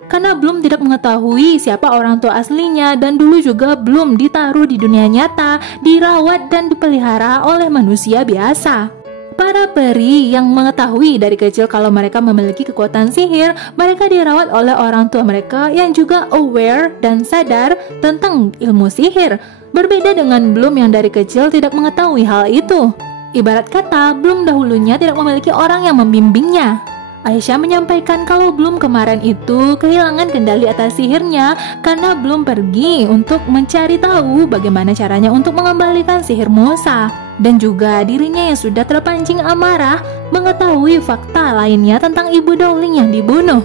karena Bloom tidak mengetahui siapa orang tua aslinya dan dulu juga Bloom ditaruh di dunia nyata, dirawat dan dipelihara oleh manusia biasa. Para peri yang mengetahui dari kecil kalau mereka memiliki kekuatan sihir, mereka dirawat oleh orang tua mereka yang juga aware dan sadar tentang ilmu sihir. Berbeda dengan Bloom yang dari kecil tidak mengetahui hal itu. Ibarat kata, Bloom dahulunya tidak memiliki orang yang membimbingnya. Aisyah menyampaikan kalau Bloom kemarin itu kehilangan kendali atas sihirnya karena Bloom pergi untuk mencari tahu bagaimana caranya untuk mengembalikan sihir Musa. Dan juga dirinya yang sudah terpancing amarah mengetahui fakta lainnya tentang Ibu Dowling yang dibunuh.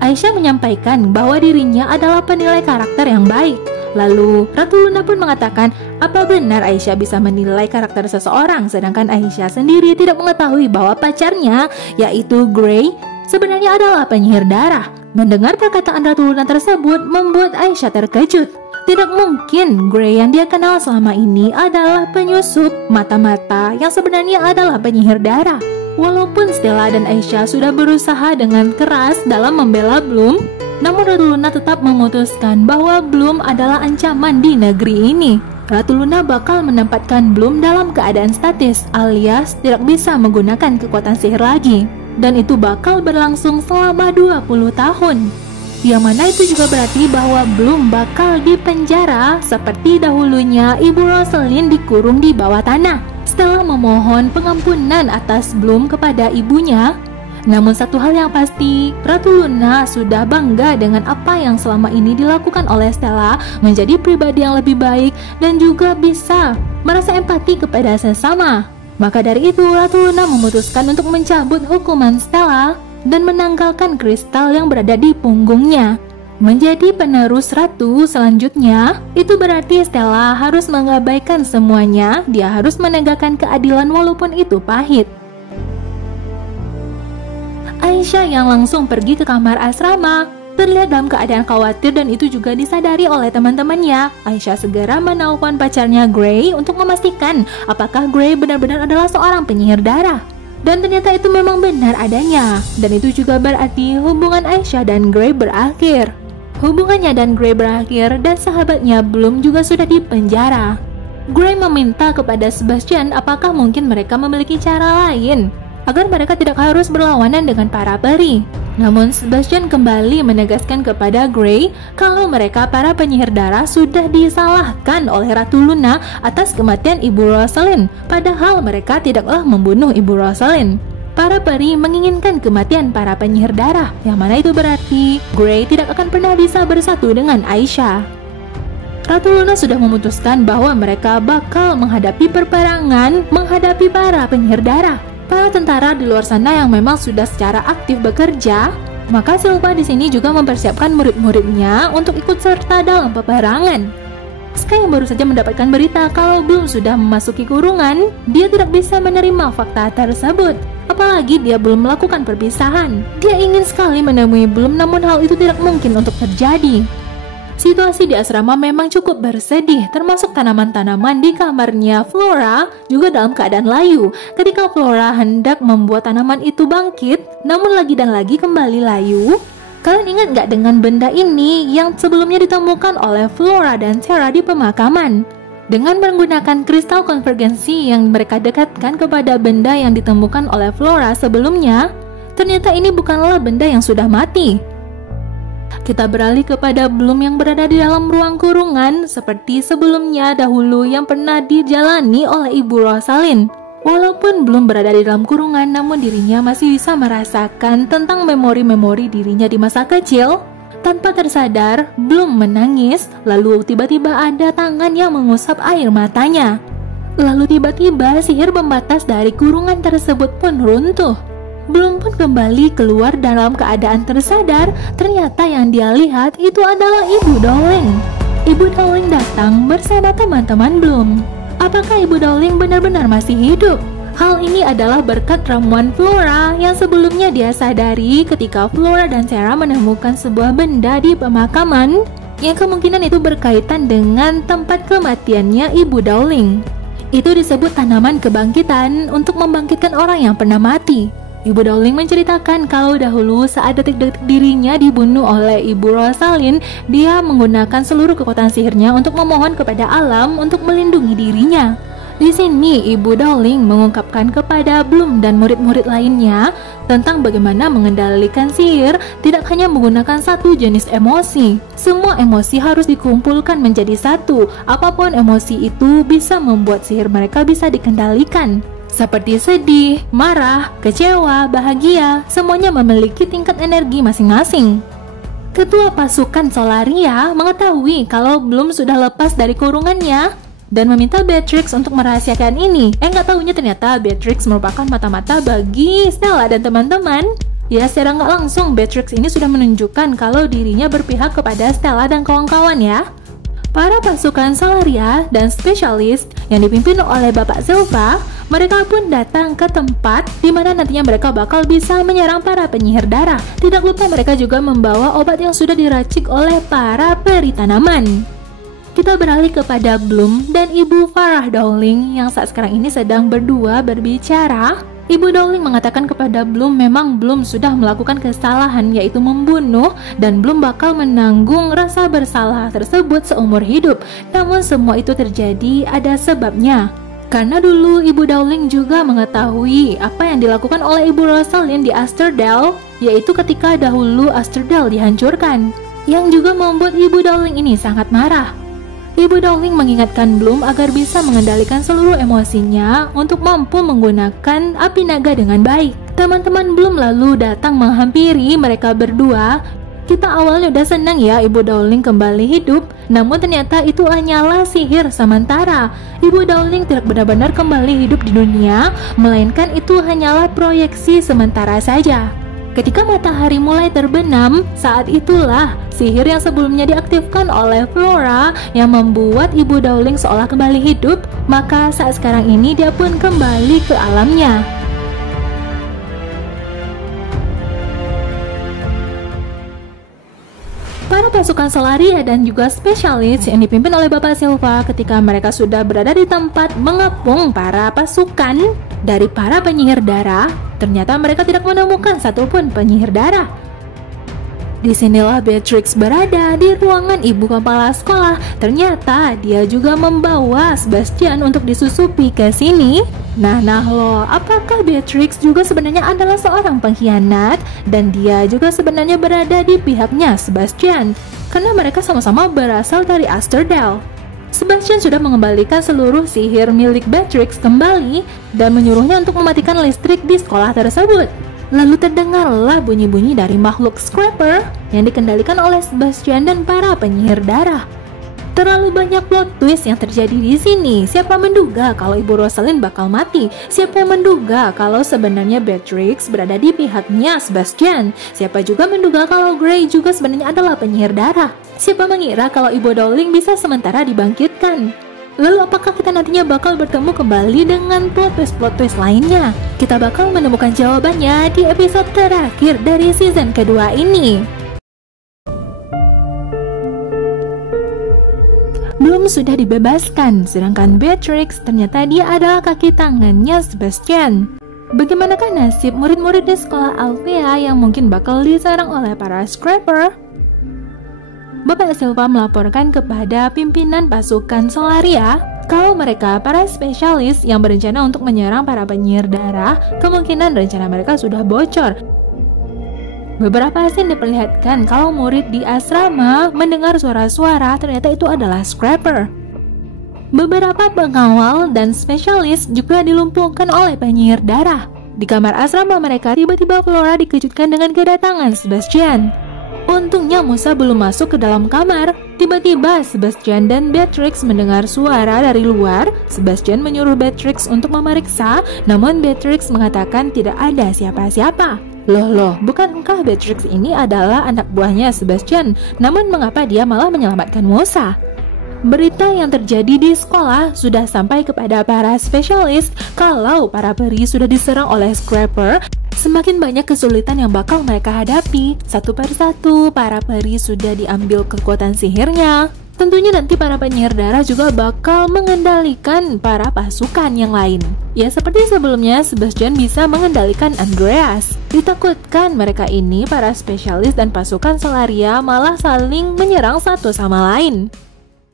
Aisyah menyampaikan bahwa dirinya adalah penilai karakter yang baik. Lalu, Ratu Luna pun mengatakan, apa benar Aisyah bisa menilai karakter seseorang, sedangkan Aisyah sendiri tidak mengetahui bahwa pacarnya, yaitu Grey, sebenarnya adalah penyihir darah. Mendengar perkataan Ratu Luna tersebut membuat Aisyah terkejut. Tidak mungkin Grey yang dia kenal selama ini adalah penyusup mata-mata yang sebenarnya adalah penyihir darah. Walaupun Stella dan Aisyah sudah berusaha dengan keras dalam membela Bloom, namun Ratu Luna tetap memutuskan bahwa Bloom adalah ancaman di negeri ini. Ratu Luna bakal menempatkan Bloom dalam keadaan statis, alias tidak bisa menggunakan kekuatan sihir lagi. Dan itu bakal berlangsung selama 20 tahun. Yang mana itu juga berarti bahwa Bloom bakal dipenjara seperti dahulunya Ibu Rosalind dikurung di bawah tanah. Stella memohon pengampunan atas Bloom kepada ibunya. Namun satu hal yang pasti, Ratu Luna sudah bangga dengan apa yang selama ini dilakukan oleh Stella, menjadi pribadi yang lebih baik dan juga bisa merasa empati kepada sesama. Maka dari itu, Ratu Luna memutuskan untuk mencabut hukuman Stella dan menanggalkan kristal yang berada di punggungnya. Menjadi penerus ratu selanjutnya, itu berarti Stella harus mengabaikan semuanya. Dia harus menegakkan keadilan walaupun itu pahit. Aisyah yang langsung pergi ke kamar asrama terlihat dalam keadaan khawatir dan itu juga disadari oleh teman-temannya. Aisyah segera menelpon pacarnya Grey untuk memastikan apakah Grey benar-benar adalah seorang penyihir darah. Dan ternyata itu memang benar adanya. Dan itu juga berarti hubungan Aisyah dan Grey berakhir. Hubungannya dan Grey berakhir dan sahabatnya Bloom juga sudah dipenjara. Grey meminta kepada Sebastian apakah mungkin mereka memiliki cara lain agar mereka tidak harus berlawanan dengan para peri. Namun Sebastian kembali menegaskan kepada Grey kalau mereka para penyihir darah sudah disalahkan oleh Ratu Luna atas kematian Ibu Rosalind, padahal mereka tidaklah membunuh Ibu Rosalind. Para peri menginginkan kematian para penyihir darah, yang mana itu berarti Grey tidak akan pernah bisa bersatu dengan Aisyah. Ratu Luna sudah memutuskan bahwa mereka bakal menghadapi peperangan, menghadapi para penyihir darah. Para tentara di luar sana yang memang sudah secara aktif bekerja, maka Silva di sini juga mempersiapkan murid-muridnya untuk ikut serta dalam peperangan. Sky yang baru saja mendapatkan berita kalau Bloom sudah memasuki kurungan, dia tidak bisa menerima fakta tersebut. Apalagi dia belum melakukan perpisahan. Dia ingin sekali menemui Bloom, namun hal itu tidak mungkin untuk terjadi. Situasi di asrama memang cukup bersedih, termasuk tanaman-tanaman di kamarnya Flora juga dalam keadaan layu. Ketika Flora hendak membuat tanaman itu bangkit, namun lagi dan lagi kembali layu. Kalian ingat gak dengan benda ini yang sebelumnya ditemukan oleh Flora dan Sarah di pemakaman? Dengan menggunakan kristal konvergensi yang mereka dekatkan kepada benda yang ditemukan oleh Flora sebelumnya, ternyata ini bukanlah benda yang sudah mati. Kita beralih kepada Bloom yang berada di dalam ruang kurungan seperti sebelumnya dahulu yang pernah dijalani oleh Ibu Rosalind. Walaupun Bloom berada di dalam kurungan, namun dirinya masih bisa merasakan tentang memori-memori dirinya di masa kecil. Tanpa tersadar, Bloom menangis, lalu tiba-tiba ada tangan yang mengusap air matanya. Lalu tiba-tiba sihir pembatas dari kurungan tersebut pun runtuh. Bloom pun kembali keluar dalam keadaan tersadar. Ternyata yang dia lihat itu adalah Ibu Dowling. Ibu Dowling datang bersama teman-teman Bloom. Apakah Ibu Dowling benar-benar masih hidup? Hal ini adalah berkat ramuan Flora yang sebelumnya dia sadari ketika Flora dan Sarah menemukan sebuah benda di pemakaman yang kemungkinan itu berkaitan dengan tempat kematiannya Ibu Dowling. Itu disebut tanaman kebangkitan untuk membangkitkan orang yang pernah mati. Ibu Dowling menceritakan kalau dahulu saat detik-detik dirinya dibunuh oleh Ibu Rosalind, dia menggunakan seluruh kekuatan sihirnya untuk memohon kepada alam untuk melindungi dirinya. Di sini Ibu Dowling mengungkapkan kepada Bloom dan murid-murid lainnya tentang bagaimana mengendalikan sihir tidak hanya menggunakan satu jenis emosi. Semua emosi harus dikumpulkan menjadi satu. Apapun emosi itu bisa membuat sihir mereka bisa dikendalikan. Seperti sedih, marah, kecewa, bahagia, semuanya memiliki tingkat energi masing-masing. Ketua pasukan Solaria mengetahui kalau Bloom sudah lepas dari kurungannya dan meminta Beatrix untuk merahasiakan ini. Nggak tahunya ternyata Beatrix merupakan mata-mata bagi Stella dan teman-teman. Ya, secara nggak langsung Beatrix ini sudah menunjukkan kalau dirinya berpihak kepada Stella dan kawan-kawan ya. Para pasukan Solaria dan spesialis yang dipimpin oleh Bapak Silva, mereka pun datang ke tempat di mana nantinya mereka bakal bisa menyerang para penyihir darah. Tidak lupa mereka juga membawa obat yang sudah diracik oleh para peri tanaman. Kita beralih kepada Bloom dan Ibu Farah Dowling yang saat sekarang ini sedang berdua berbicara. Ibu Dowling mengatakan kepada Bloom memang Bloom sudah melakukan kesalahan yaitu membunuh dan Bloom bakal menanggung rasa bersalah tersebut seumur hidup. Namun semua itu terjadi ada sebabnya. Karena dulu Ibu Dowling juga mengetahui apa yang dilakukan oleh Ibu Rosalind di Asterdale, yaitu ketika dahulu Asterdale dihancurkan, yang juga membuat Ibu Dowling ini sangat marah. Ibu Dowling mengingatkan Bloom agar bisa mengendalikan seluruh emosinya untuk mampu menggunakan api naga dengan baik. Teman-teman Bloom lalu datang menghampiri mereka berdua. Kita awalnya udah senang ya Ibu Dowling kembali hidup, namun ternyata itu hanyalah sihir sementara. Ibu Dowling tidak benar-benar kembali hidup di dunia, melainkan itu hanyalah proyeksi sementara saja. Ketika matahari mulai terbenam, saat itulah sihir yang sebelumnya diaktifkan oleh Flora yang membuat Ibu Dowling seolah kembali hidup, maka saat sekarang ini dia pun kembali ke alamnya. Para pasukan Solaria dan juga spesialis yang dipimpin oleh Bapak Silva ketika mereka sudah berada di tempat mengepung para pasukan dari para penyihir darah, ternyata mereka tidak menemukan satupun penyihir darah. Disinilah Beatrix berada di ruangan ibu kepala sekolah. Ternyata dia juga membawa Sebastian untuk disusupi ke sini. Nah loh, apakah Beatrix juga sebenarnya adalah seorang pengkhianat dan dia juga sebenarnya berada di pihaknya Sebastian? Karena mereka sama-sama berasal dari Asterdale. Sebastian sudah mengembalikan seluruh sihir milik Beatrix kembali dan menyuruhnya untuk mematikan listrik di sekolah tersebut. Lalu terdengarlah bunyi-bunyi dari makhluk Scrapper yang dikendalikan oleh Sebastian dan para penyihir darah. Terlalu banyak plot twist yang terjadi di sini. Siapa menduga kalau Ibu Rosalind bakal mati? Siapa yang menduga kalau sebenarnya Beatrix berada di pihaknya Sebastian? Siapa juga menduga kalau Grey juga sebenarnya adalah penyihir darah? Siapa mengira kalau Ibu Dowling bisa sementara dibangkitkan? Lalu apakah kita nantinya bakal bertemu kembali dengan plot twist lainnya? Kita bakal menemukan jawabannya di episode terakhir dari season kedua ini. Bloom sudah dibebaskan, sedangkan Beatrix ternyata dia adalah kaki tangannya Sebastian. Bagaimanakah nasib murid-murid di sekolah Althea yang mungkin bakal diserang oleh para Scrapper? Bapak Silva melaporkan kepada pimpinan pasukan Solaria kalau mereka para spesialis yang berencana untuk menyerang para penyihir darah, kemungkinan rencana mereka sudah bocor. Beberapa scene diperlihatkan kalau murid di asrama mendengar suara-suara, ternyata itu adalah Scrapper. Beberapa pengawal dan spesialis juga dilumpuhkan oleh penyihir darah. Di kamar asrama mereka, tiba-tiba Flora dikejutkan dengan kedatangan Sebastian. Untungnya Musa belum masuk ke dalam kamar. Tiba-tiba Sebastian dan Beatrix mendengar suara dari luar. Sebastian menyuruh Beatrix untuk memeriksa, namun Beatrix mengatakan tidak ada siapa-siapa. Loh, bukankah Beatrix ini adalah anak buahnya Sebastian? Namun mengapa dia malah menyelamatkan Musa? Berita yang terjadi di sekolah sudah sampai kepada para spesialis kalau para peri sudah diserang oleh Scrapper. Semakin banyak kesulitan yang bakal mereka hadapi. Satu persatu para peri sudah diambil kekuatan sihirnya. Tentunya nanti para penyihir darah juga bakal mengendalikan para pasukan yang lain. Ya seperti sebelumnya Sebastian bisa mengendalikan Andreas. Ditakutkan mereka ini para spesialis dan pasukan Solaria malah saling menyerang satu sama lain.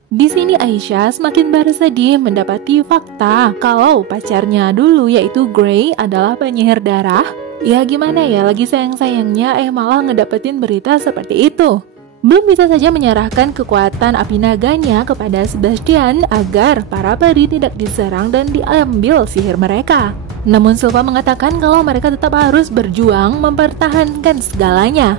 Di sini Aisyah semakin bersedih mendapati fakta kalau pacarnya dulu yaitu Grey adalah penyihir darah. Ya gimana ya, lagi sayang-sayangnya malah ngedapetin berita seperti itu. Bloom bisa saja menyerahkan kekuatan api naganya kepada Sebastian agar para peri tidak diserang dan diambil sihir mereka. Namun Silva mengatakan kalau mereka tetap harus berjuang mempertahankan segalanya.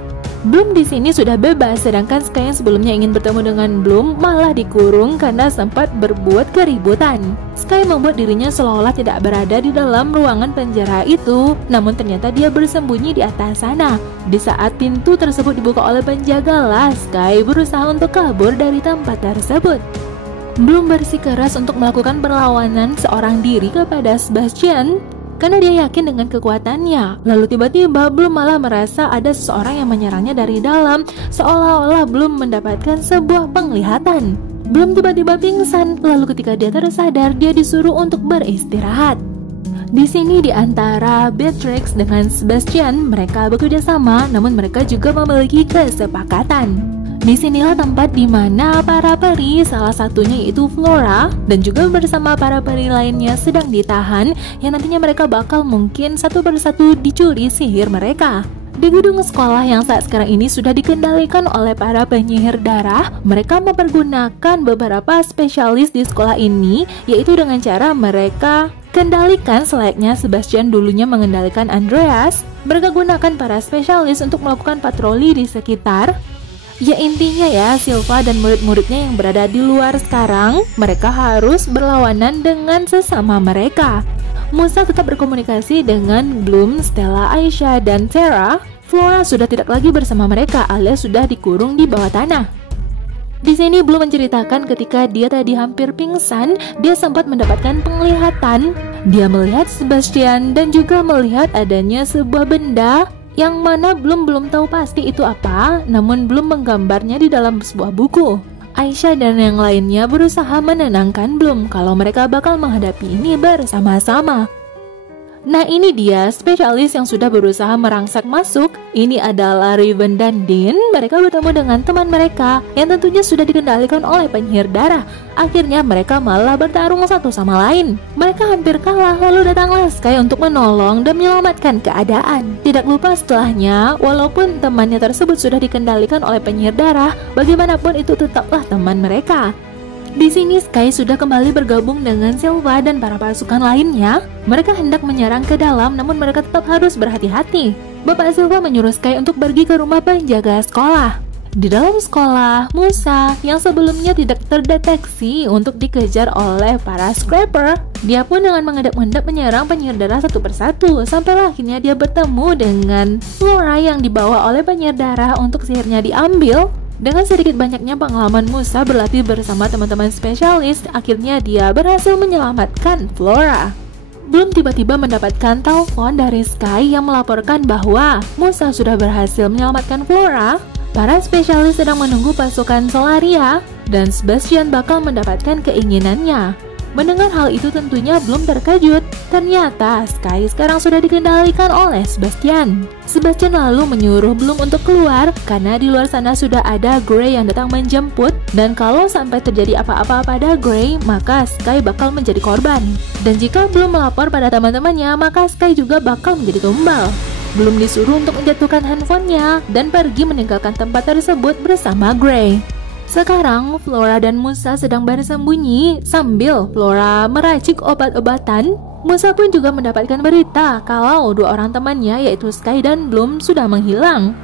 Bloom di sini sudah bebas, sedangkan Sky yang sebelumnya ingin bertemu dengan Bloom malah dikurung karena sempat berbuat keributan. Sky membuat dirinya seolah-olah tidak berada di dalam ruangan penjara itu, namun ternyata dia bersembunyi di atas sana. Di saat pintu tersebut dibuka oleh penjaga, Sky berusaha untuk kabur dari tempat tersebut. Bloom bersikeras untuk melakukan perlawanan seorang diri kepada Sebastian karena dia yakin dengan kekuatannya. Lalu tiba-tiba Bloom malah merasa ada seseorang yang menyerangnya dari dalam, seolah-olah Bloom mendapatkan sebuah penglihatan. Bloom tiba-tiba pingsan, lalu ketika dia tersadar, dia disuruh untuk beristirahat. Di sini di antara Beatrix dengan Sebastian, mereka bekerja sama, namun mereka juga memiliki kesepakatan. Disinilah tempat di mana para peri, salah satunya yaitu Flora, dan juga bersama para peri lainnya sedang ditahan, yang nantinya mereka bakal mungkin satu persatu dicuri sihir mereka. Di gedung sekolah yang saat sekarang ini sudah dikendalikan oleh para penyihir darah, mereka mempergunakan beberapa spesialis di sekolah ini, yaitu dengan cara mereka kendalikan selayaknya Sebastian dulunya mengendalikan Andreas. Mereka gunakan para spesialis untuk melakukan patroli di sekitar. Ya intinya ya, Silva dan murid-muridnya yang berada di luar sekarang, mereka harus berlawanan dengan sesama mereka. Musa tetap berkomunikasi dengan Bloom, Stella, Aisyah, dan Sarah. Flora sudah tidak lagi bersama mereka alias sudah dikurung di bawah tanah. Di sini Bloom menceritakan ketika dia tadi hampir pingsan, dia sempat mendapatkan penglihatan. Dia melihat Sebastian dan juga melihat adanya sebuah benda yang mana belum tahu pasti itu apa, namun belum menggambarnya di dalam sebuah buku. Aisyah dan yang lainnya berusaha menenangkan Bloom kalau mereka bakal menghadapi ini bersama-sama. Nah ini dia spesialis yang sudah berusaha merangsak masuk. Ini adalah Raven dan Dean. Mereka bertemu dengan teman mereka yang tentunya sudah dikendalikan oleh penyihir darah. Akhirnya mereka malah bertarung satu sama lain. Mereka hampir kalah, lalu datanglah Sky untuk menolong dan menyelamatkan keadaan. Tidak lupa setelahnya, walaupun temannya tersebut sudah dikendalikan oleh penyihir darah, bagaimanapun itu tetaplah teman mereka. Di sini Sky sudah kembali bergabung dengan Silva dan para pasukan lainnya. Mereka hendak menyerang ke dalam, namun mereka tetap harus berhati-hati. Bapak Silva menyuruh Sky untuk pergi ke rumah penjaga sekolah. Di dalam sekolah, Musa yang sebelumnya tidak terdeteksi untuk dikejar oleh para scrapper, dia pun dengan mengendap-endap menyerang penyihir darah satu persatu, sampailah akhirnya dia bertemu dengan Flora yang dibawa oleh penyihir darah untuk sihirnya diambil. Dengan sedikit banyaknya pengalaman Musa berlatih bersama teman-teman spesialis, akhirnya dia berhasil menyelamatkan Flora. Bloom tiba-tiba mendapatkan telepon dari Sky yang melaporkan bahwa Musa sudah berhasil menyelamatkan Flora. Para spesialis sedang menunggu pasukan Solaria dan Sebastian bakal mendapatkan keinginannya. Mendengar hal itu tentunya Bloom terkejut. Ternyata Sky sekarang sudah dikendalikan oleh Sebastian. Sebastian lalu menyuruh Bloom untuk keluar karena di luar sana sudah ada Grey yang datang menjemput, dan kalau sampai terjadi apa-apa pada Grey, maka Sky bakal menjadi korban. Dan jika Bloom melapor pada teman-temannya, maka Sky juga bakal menjadi tumbal. Bloom disuruh untuk menjatuhkan handphonenya dan pergi meninggalkan tempat tersebut bersama Grey. Sekarang Flora dan Musa sedang bersembunyi sambil Flora meracik obat-obatan. Musa pun juga mendapatkan berita kalau dua orang temannya yaitu Sky dan Bloom sudah menghilang.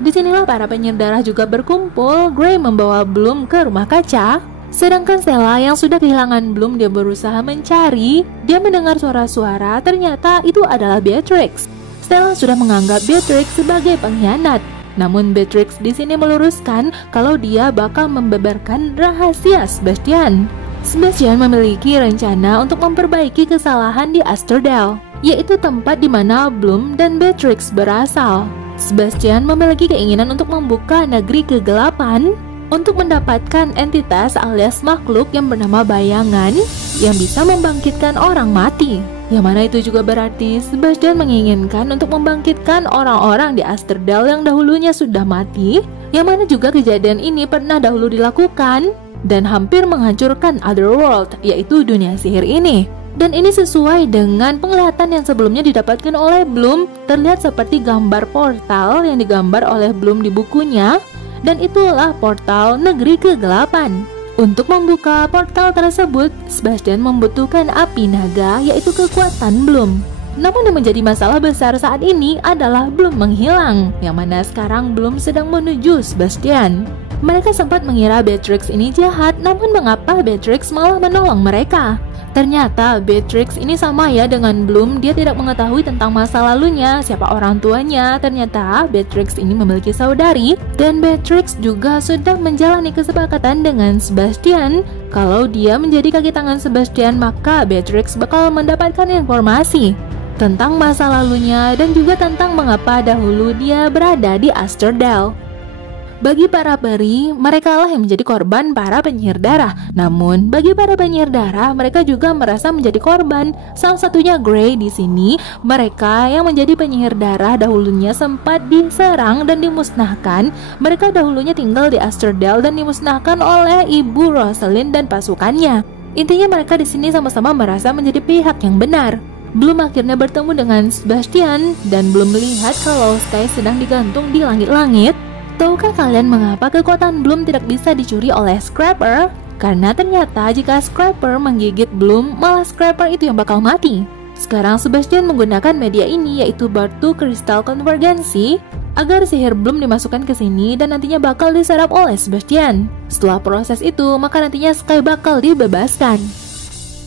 Disinilah para penyihir darah juga berkumpul. Grey membawa Bloom ke rumah kaca, sedangkan Stella yang sudah kehilangan Bloom dia berusaha mencari. Dia mendengar suara-suara, ternyata itu adalah Beatrix. Stella sudah menganggap Beatrix sebagai pengkhianat. Namun Beatrix di sini meluruskan kalau dia bakal membeberkan rahasia Sebastian. Sebastian memiliki rencana untuk memperbaiki kesalahan di Asterdale, yaitu tempat di mana Bloom dan Beatrix berasal. Sebastian memiliki keinginan untuk membuka negeri kegelapan untuk mendapatkan entitas alias makhluk yang bernama bayangan yang bisa membangkitkan orang mati. Yang mana itu juga berarti Sebastian menginginkan untuk membangkitkan orang-orang di Asterdale yang dahulunya sudah mati, yang mana juga kejadian ini pernah dahulu dilakukan dan hampir menghancurkan Otherworld, yaitu dunia sihir ini. Dan ini sesuai dengan penglihatan yang sebelumnya didapatkan oleh Bloom, terlihat seperti gambar portal yang digambar oleh Bloom di bukunya, dan itulah portal negeri kegelapan. Untuk membuka portal tersebut, Sebastian membutuhkan api naga, yaitu kekuatan Bloom. Namun yang menjadi masalah besar saat ini adalah Bloom menghilang, yang mana sekarang Bloom sedang menuju Sebastian. Mereka sempat mengira Beatrix ini jahat, namun mengapa Beatrix malah menolong mereka? Ternyata Beatrix ini sama ya dengan Bloom, dia tidak mengetahui tentang masa lalunya, siapa orang tuanya. Ternyata Beatrix ini memiliki saudari, dan Beatrix juga sudah menjalani kesepakatan dengan Sebastian. Kalau dia menjadi kaki tangan Sebastian, maka Beatrix bakal mendapatkan informasi tentang masa lalunya dan juga tentang mengapa dahulu dia berada di Asterdale. Bagi para peri, mereka lah yang menjadi korban para penyihir darah. Namun, bagi para penyihir darah, mereka juga merasa menjadi korban. Salah satunya Grey di sini. Mereka yang menjadi penyihir darah dahulunya sempat diserang dan dimusnahkan. Mereka dahulunya tinggal di Asterdale dan dimusnahkan oleh Ibu Rosalind dan pasukannya. Intinya mereka di sini sama-sama merasa menjadi pihak yang benar. Bloom akhirnya bertemu dengan Sebastian dan Bloom melihat kalau Sky sedang digantung di langit-langit. Tahukah kalian mengapa kekuatan Bloom tidak bisa dicuri oleh Scrapper? Karena ternyata jika Scrapper menggigit Bloom, malah Scrapper itu yang bakal mati. Sekarang Sebastian menggunakan media ini, yaitu batu kristal konvergensi, agar sihir Bloom dimasukkan ke sini dan nantinya bakal diserap oleh Sebastian. Setelah proses itu, maka nantinya Sky bakal dibebaskan.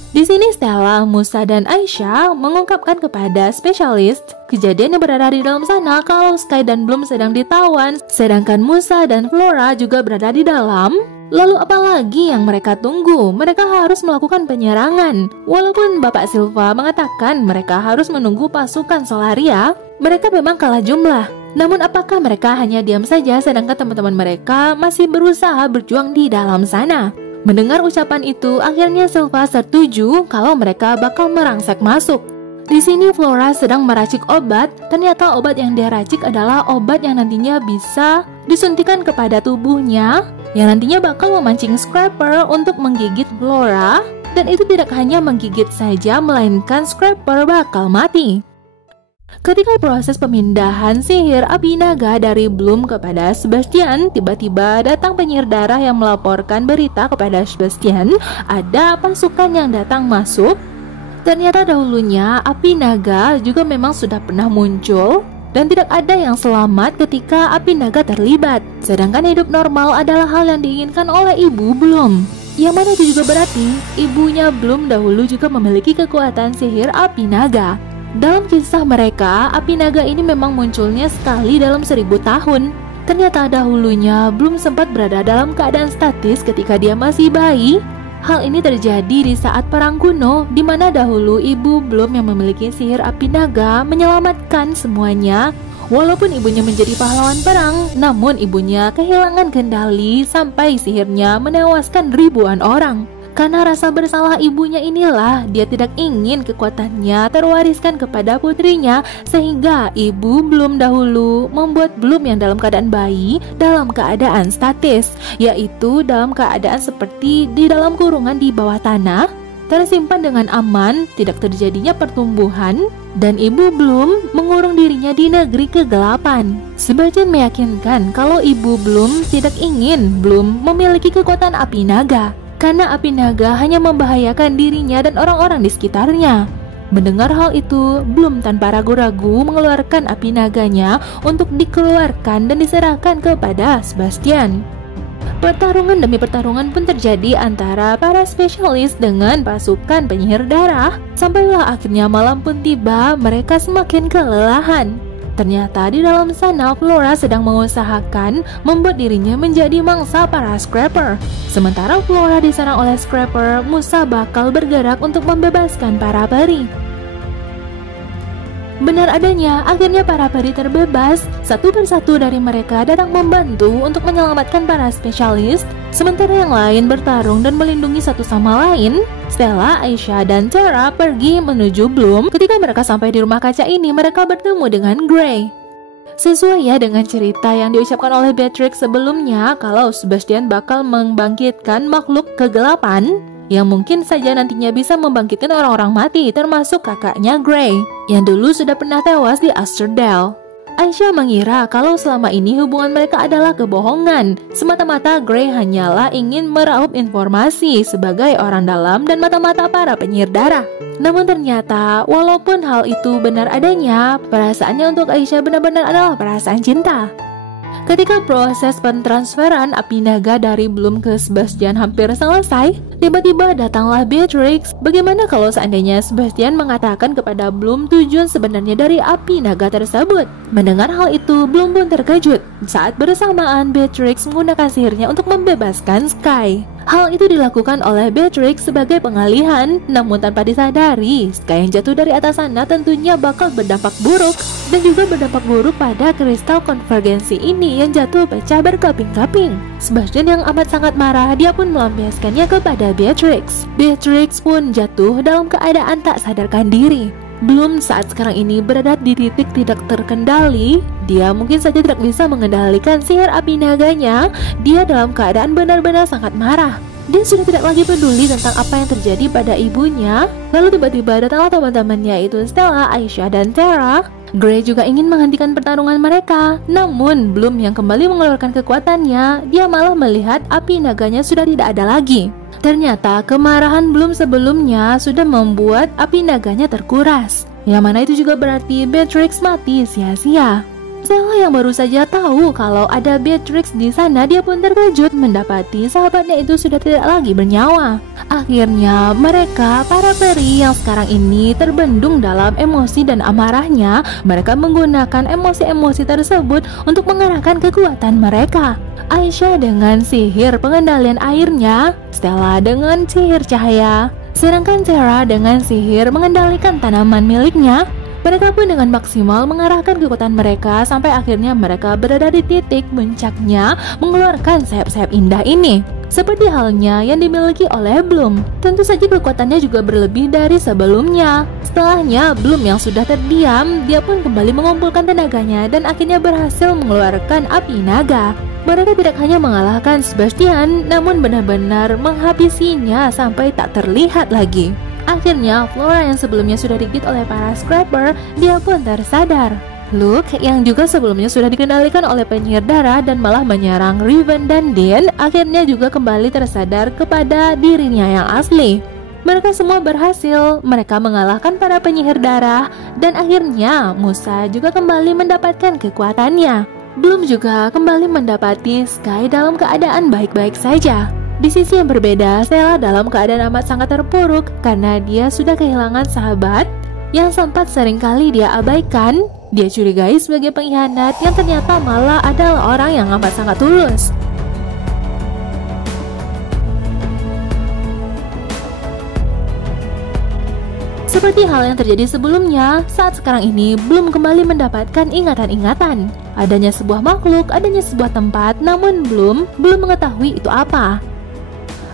Di sini Stella, Musa, dan Aisyah mengungkapkan kepada spesialis kejadian yang berada di dalam sana kalau Sky dan Bloom sedang ditawan, sedangkan Musa dan Flora juga berada di dalam. Lalu apalagi yang mereka tunggu? Mereka harus melakukan penyerangan. Walaupun Bapak Silva mengatakan mereka harus menunggu pasukan Solaria, mereka memang kalah jumlah. Namun apakah mereka hanya diam saja sedangkan teman-teman mereka masih berusaha berjuang di dalam sana? Mendengar ucapan itu, akhirnya Silva setuju kalau mereka bakal merangsek masuk. Di sini Flora sedang meracik obat. Ternyata obat yang dia racik adalah obat yang nantinya bisa disuntikan kepada tubuhnya, yang nantinya bakal memancing Scrapper untuk menggigit Flora. Dan itu tidak hanya menggigit saja, melainkan Scrapper bakal mati. Ketika proses pemindahan sihir api naga dari Bloom kepada Sebastian, tiba-tiba datang penyihir darah yang melaporkan berita kepada Sebastian ada pasukan yang datang masuk. Ternyata dahulunya api naga juga memang sudah pernah muncul dan tidak ada yang selamat ketika api naga terlibat. Sedangkan hidup normal adalah hal yang diinginkan oleh ibu Bloom. Yang mana itu juga berarti ibunya Bloom dahulu juga memiliki kekuatan sihir api naga. Dalam kisah mereka, api naga ini memang munculnya sekali dalam 1000 tahun. Ternyata dahulunya Bloom sempat berada dalam keadaan statis ketika dia masih bayi. Hal ini terjadi di saat perang kuno, di mana dahulu ibu Bloom yang memiliki sihir api naga menyelamatkan semuanya. Walaupun ibunya menjadi pahlawan perang, namun ibunya kehilangan kendali sampai sihirnya menewaskan ribuan orang. Karena rasa bersalah ibunya inilah, dia tidak ingin kekuatannya terwariskan kepada putrinya, sehingga ibu Bloom dahulu membuat Bloom yang dalam keadaan bayi dalam keadaan statis, yaitu dalam keadaan seperti di dalam kurungan di bawah tanah, tersimpan dengan aman, tidak terjadinya pertumbuhan, dan ibu Bloom mengurung dirinya di negeri kegelapan. Sebastian meyakinkan kalau ibu Bloom tidak ingin Bloom memiliki kekuatan api naga, karena api naga hanya membahayakan dirinya dan orang-orang di sekitarnya. Mendengar hal itu, Bloom tanpa ragu-ragu mengeluarkan api naganya untuk dikeluarkan dan diserahkan kepada Sebastian. Pertarungan demi pertarungan pun terjadi antara para spesialis dengan pasukan penyihir darah. Sampailah akhirnya malam pun tiba, mereka semakin kelelahan. Ternyata di dalam sana Flora sedang mengusahakan membuat dirinya menjadi mangsa para Scrapper. Sementara Flora diserang oleh Scrapper, Musa bakal bergerak untuk membebaskan para peri. Benar adanya, akhirnya para peri terbebas. Satu persatu dari mereka datang membantu untuk menyelamatkan para spesialis, sementara yang lain bertarung dan melindungi satu sama lain. Stella, Aisyah, dan Tara pergi menuju Bloom. Ketika mereka sampai di rumah kaca ini, mereka bertemu dengan Grey. Sesuai ya dengan cerita yang diucapkan oleh Beatrix sebelumnya, kalau Sebastian bakal membangkitkan makhluk kegelapan yang mungkin saja nantinya bisa membangkitkan orang-orang mati, termasuk kakaknya Grey yang dulu sudah pernah tewas di Asterdale. Aisyah mengira kalau selama ini hubungan mereka adalah kebohongan. Semata-mata Grey hanyalah ingin meraup informasi sebagai orang dalam dan mata-mata para penyihir darah. Namun ternyata walaupun hal itu benar adanya, perasaannya untuk Aisyah benar-benar adalah perasaan cinta. Ketika proses pentransferan api naga dari Bloom ke Sebastian hampir selesai, tiba-tiba datanglah Beatrix. Bagaimana kalau seandainya Sebastian mengatakan kepada Bloom tujuan sebenarnya dari api naga tersebut? Mendengar hal itu, Bloom pun terkejut. Saat bersamaan, Beatrix menggunakan sihirnya untuk membebaskan Sky. Hal itu dilakukan oleh Beatrix sebagai pengalihan, namun tanpa disadari, Sky yang jatuh dari atas sana tentunya bakal berdampak buruk, dan juga berdampak buruk pada kristal konvergensi ini yang jatuh pecah berkaping-kaping. Sebastian yang amat sangat marah, dia pun melampiaskannya kepada Beatrix. Beatrix pun jatuh dalam keadaan tak sadarkan diri. Bloom saat sekarang ini berada di titik tidak terkendali. Dia mungkin saja tidak bisa mengendalikan sihir api naganya. Dia dalam keadaan benar-benar sangat marah. Dia sudah tidak lagi peduli tentang apa yang terjadi pada ibunya. Lalu tiba-tiba datanglah teman-temannya, yaitu Stella, Aisyah, dan Tara. Grey juga ingin menghentikan pertarungan mereka. Namun Bloom yang kembali mengeluarkan kekuatannya, dia malah melihat api naganya sudah tidak ada lagi. Ternyata kemarahan Bloom sebelumnya sudah membuat api naganya terkuras, yang mana itu juga berarti Beatrix mati sia-sia. Stella yang baru saja tahu kalau ada Beatrix di sana, dia pun terkejut mendapati sahabatnya itu sudah tidak lagi bernyawa. Akhirnya mereka, para peri yang sekarang ini terbendung dalam emosi dan amarahnya, mereka menggunakan emosi-emosi tersebut untuk mengarahkan kekuatan mereka. Aisyah dengan sihir pengendalian airnya, Stella dengan sihir cahaya, sedangkan Tara dengan sihir mengendalikan tanaman miliknya. Mereka pun dengan maksimal mengarahkan kekuatan mereka sampai akhirnya mereka berada di titik puncaknya mengeluarkan sayap-sayap indah ini. Seperti halnya yang dimiliki oleh Bloom, tentu saja kekuatannya juga berlebih dari sebelumnya. Setelahnya, Bloom yang sudah terdiam, dia pun kembali mengumpulkan tenaganya dan akhirnya berhasil mengeluarkan api naga. Mereka tidak hanya mengalahkan Sebastian, namun benar-benar menghabisinya sampai tak terlihat lagi. Akhirnya, Flora yang sebelumnya sudah digigit oleh para Scrapper, dia pun tersadar. Luke yang juga sebelumnya sudah dikendalikan oleh penyihir darah dan malah menyerang Riven dan Dean, akhirnya juga kembali tersadar kepada dirinya yang asli. Mereka semua berhasil, mereka mengalahkan para penyihir darah, dan akhirnya Musa juga kembali mendapatkan kekuatannya. Bloom juga kembali mendapati Sky dalam keadaan baik-baik saja. Di sisi yang berbeda, Stella dalam keadaan amat sangat terpuruk karena dia sudah kehilangan sahabat yang sempat seringkali dia abaikan. Dia curigai sebagai pengkhianat yang ternyata malah adalah orang yang amat sangat tulus. Seperti hal yang terjadi sebelumnya, saat sekarang ini Bloom kembali mendapatkan ingatan-ingatan. Adanya sebuah makhluk, adanya sebuah tempat, namun Bloom belum mengetahui itu apa.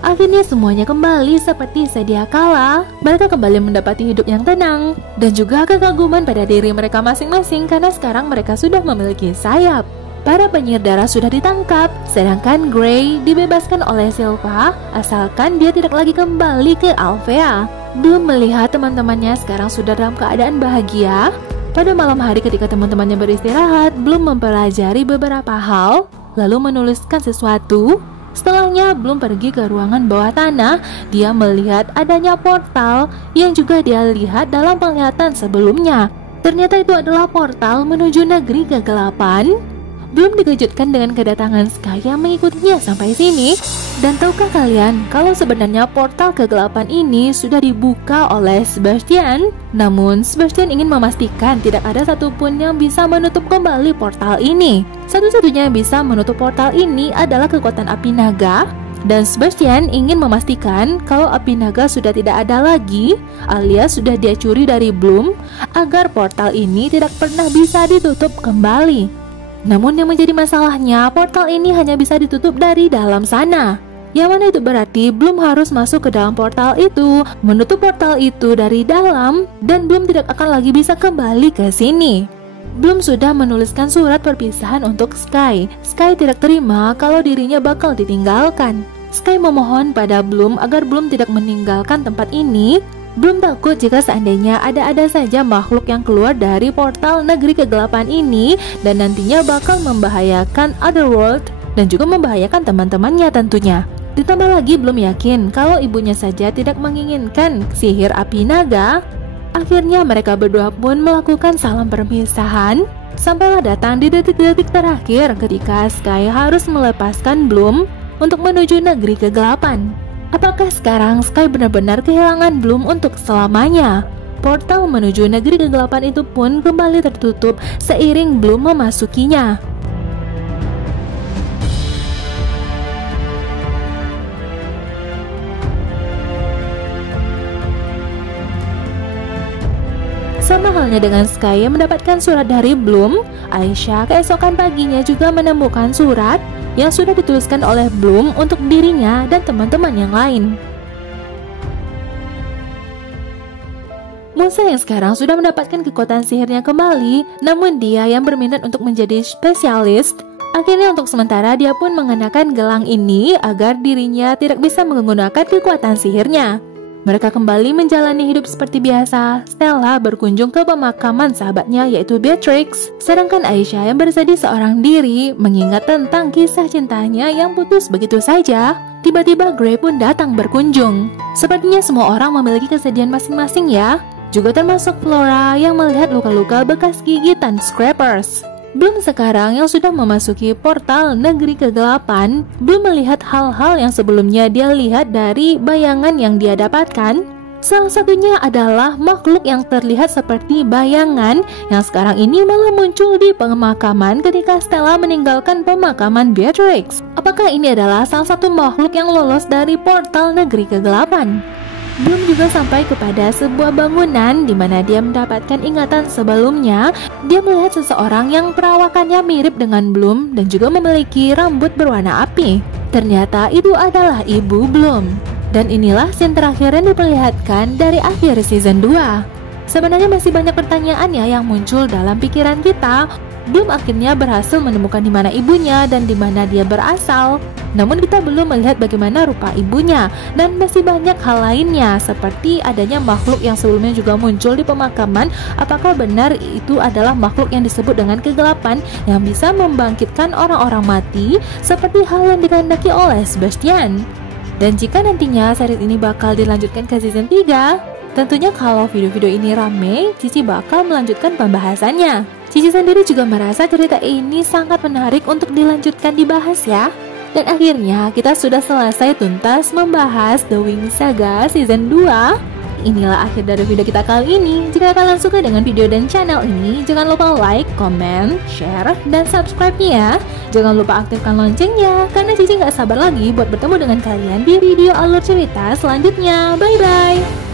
Akhirnya semuanya kembali seperti sedia kala. Mereka kembali mendapati hidup yang tenang dan juga kekaguman pada diri mereka masing-masing karena sekarang mereka sudah memiliki sayap. Para penyihir darah sudah ditangkap, sedangkan Grey dibebaskan oleh Silva asalkan dia tidak lagi kembali ke Alfea. Bloom melihat teman-temannya sekarang sudah dalam keadaan bahagia. Pada malam hari ketika teman-temannya beristirahat, Bloom mempelajari beberapa hal, lalu menuliskan sesuatu. Setelahnya, Bloom pergi ke ruangan bawah tanah. Dia melihat adanya portal yang juga dia lihat dalam penglihatan sebelumnya. Ternyata itu adalah portal menuju negeri kegelapan. Bloom dikejutkan dengan kedatangan Sky yang mengikutinya sampai sini. Dan tahukah kalian kalau sebenarnya portal kegelapan ini sudah dibuka oleh Sebastian? Namun Sebastian ingin memastikan tidak ada satupun yang bisa menutup kembali portal ini. Satu-satunya yang bisa menutup portal ini adalah kekuatan api naga. Dan Sebastian ingin memastikan kalau api naga sudah tidak ada lagi, alias sudah dia curi dari Bloom, agar portal ini tidak pernah bisa ditutup kembali. Namun yang menjadi masalahnya, portal ini hanya bisa ditutup dari dalam sana. Yang mana itu berarti Bloom harus masuk ke dalam portal itu, menutup portal itu dari dalam, dan Bloom tidak akan lagi bisa kembali ke sini. Bloom sudah menuliskan surat perpisahan untuk Sky. Sky tidak terima kalau dirinya bakal ditinggalkan. Sky memohon pada Bloom agar Bloom tidak meninggalkan tempat ini. Bloom takut jika seandainya ada saja makhluk yang keluar dari portal negeri kegelapan ini dan nantinya bakal membahayakan Otherworld dan juga membahayakan teman-temannya tentunya. Ditambah lagi belum yakin kalau ibunya saja tidak menginginkan sihir api naga. Akhirnya mereka berdua pun melakukan salam perpisahan. Sampailah datang di detik-detik terakhir ketika Sky harus melepaskan Bloom untuk menuju negeri kegelapan. Apakah sekarang Sky benar-benar kehilangan Bloom untuk selamanya? Portal menuju negeri kegelapan itu pun kembali tertutup seiring Bloom memasukinya. Sama halnya dengan Sky yang mendapatkan surat dari Bloom, Aisyah keesokan paginya juga menemukan surat yang sudah dituliskan oleh Bloom untuk dirinya dan teman-teman yang lain. Musa yang sekarang sudah mendapatkan kekuatan sihirnya kembali, namun dia yang berminat untuk menjadi spesialis. Akhirnya untuk sementara dia pun mengenakan gelang ini agar dirinya tidak bisa menggunakan kekuatan sihirnya. Mereka kembali menjalani hidup seperti biasa. Stella berkunjung ke pemakaman sahabatnya yaitu Beatrix. Sedangkan Aisyah yang bersedih seorang diri mengingat tentang kisah cintanya yang putus begitu saja. Tiba-tiba Gray pun datang berkunjung. Sepertinya semua orang memiliki kesedihan masing-masing ya. Juga termasuk Flora yang melihat luka-luka bekas gigitan Scrappers. Bloom sekarang yang sudah memasuki portal negeri kegelapan, Bloom melihat hal-hal yang sebelumnya dia lihat dari bayangan yang dia dapatkan. Salah satunya adalah makhluk yang terlihat seperti bayangan yang sekarang ini malah muncul di pemakaman ketika Stella meninggalkan pemakaman Beatrix. Apakah ini adalah salah satu makhluk yang lolos dari portal negeri kegelapan? Bloom juga sampai kepada sebuah bangunan di mana dia mendapatkan ingatan sebelumnya. Dia melihat seseorang yang perawakannya mirip dengan Bloom dan juga memiliki rambut berwarna api. Ternyata itu adalah ibu Bloom. Dan inilah scene terakhir yang diperlihatkan dari akhir season 2. Sebenarnya masih banyak pertanyaan ya yang muncul dalam pikiran kita. Bloom akhirnya berhasil menemukan di mana ibunya dan di mana dia berasal. Namun kita belum melihat bagaimana rupa ibunya dan masih banyak hal lainnya seperti adanya makhluk yang sebelumnya juga muncul di pemakaman. Apakah benar itu adalah makhluk yang disebut dengan kegelapan yang bisa membangkitkan orang-orang mati seperti hal yang dikehendaki oleh Sebastian? Dan jika nantinya series ini bakal dilanjutkan ke season 3, tentunya kalau video-video ini rame, Cici bakal melanjutkan pembahasannya. Cici sendiri juga merasa cerita ini sangat menarik untuk dilanjutkan dibahas ya. Dan akhirnya kita sudah selesai tuntas membahas The Wings Saga Season 2. Inilah akhir dari video kita kali ini. Jika kalian suka dengan video dan channel ini, jangan lupa like, comment, share, dan subscribe-nya ya. Jangan lupa aktifkan loncengnya, karena Cici gak sabar lagi buat bertemu dengan kalian di video alur cerita selanjutnya. Bye-bye!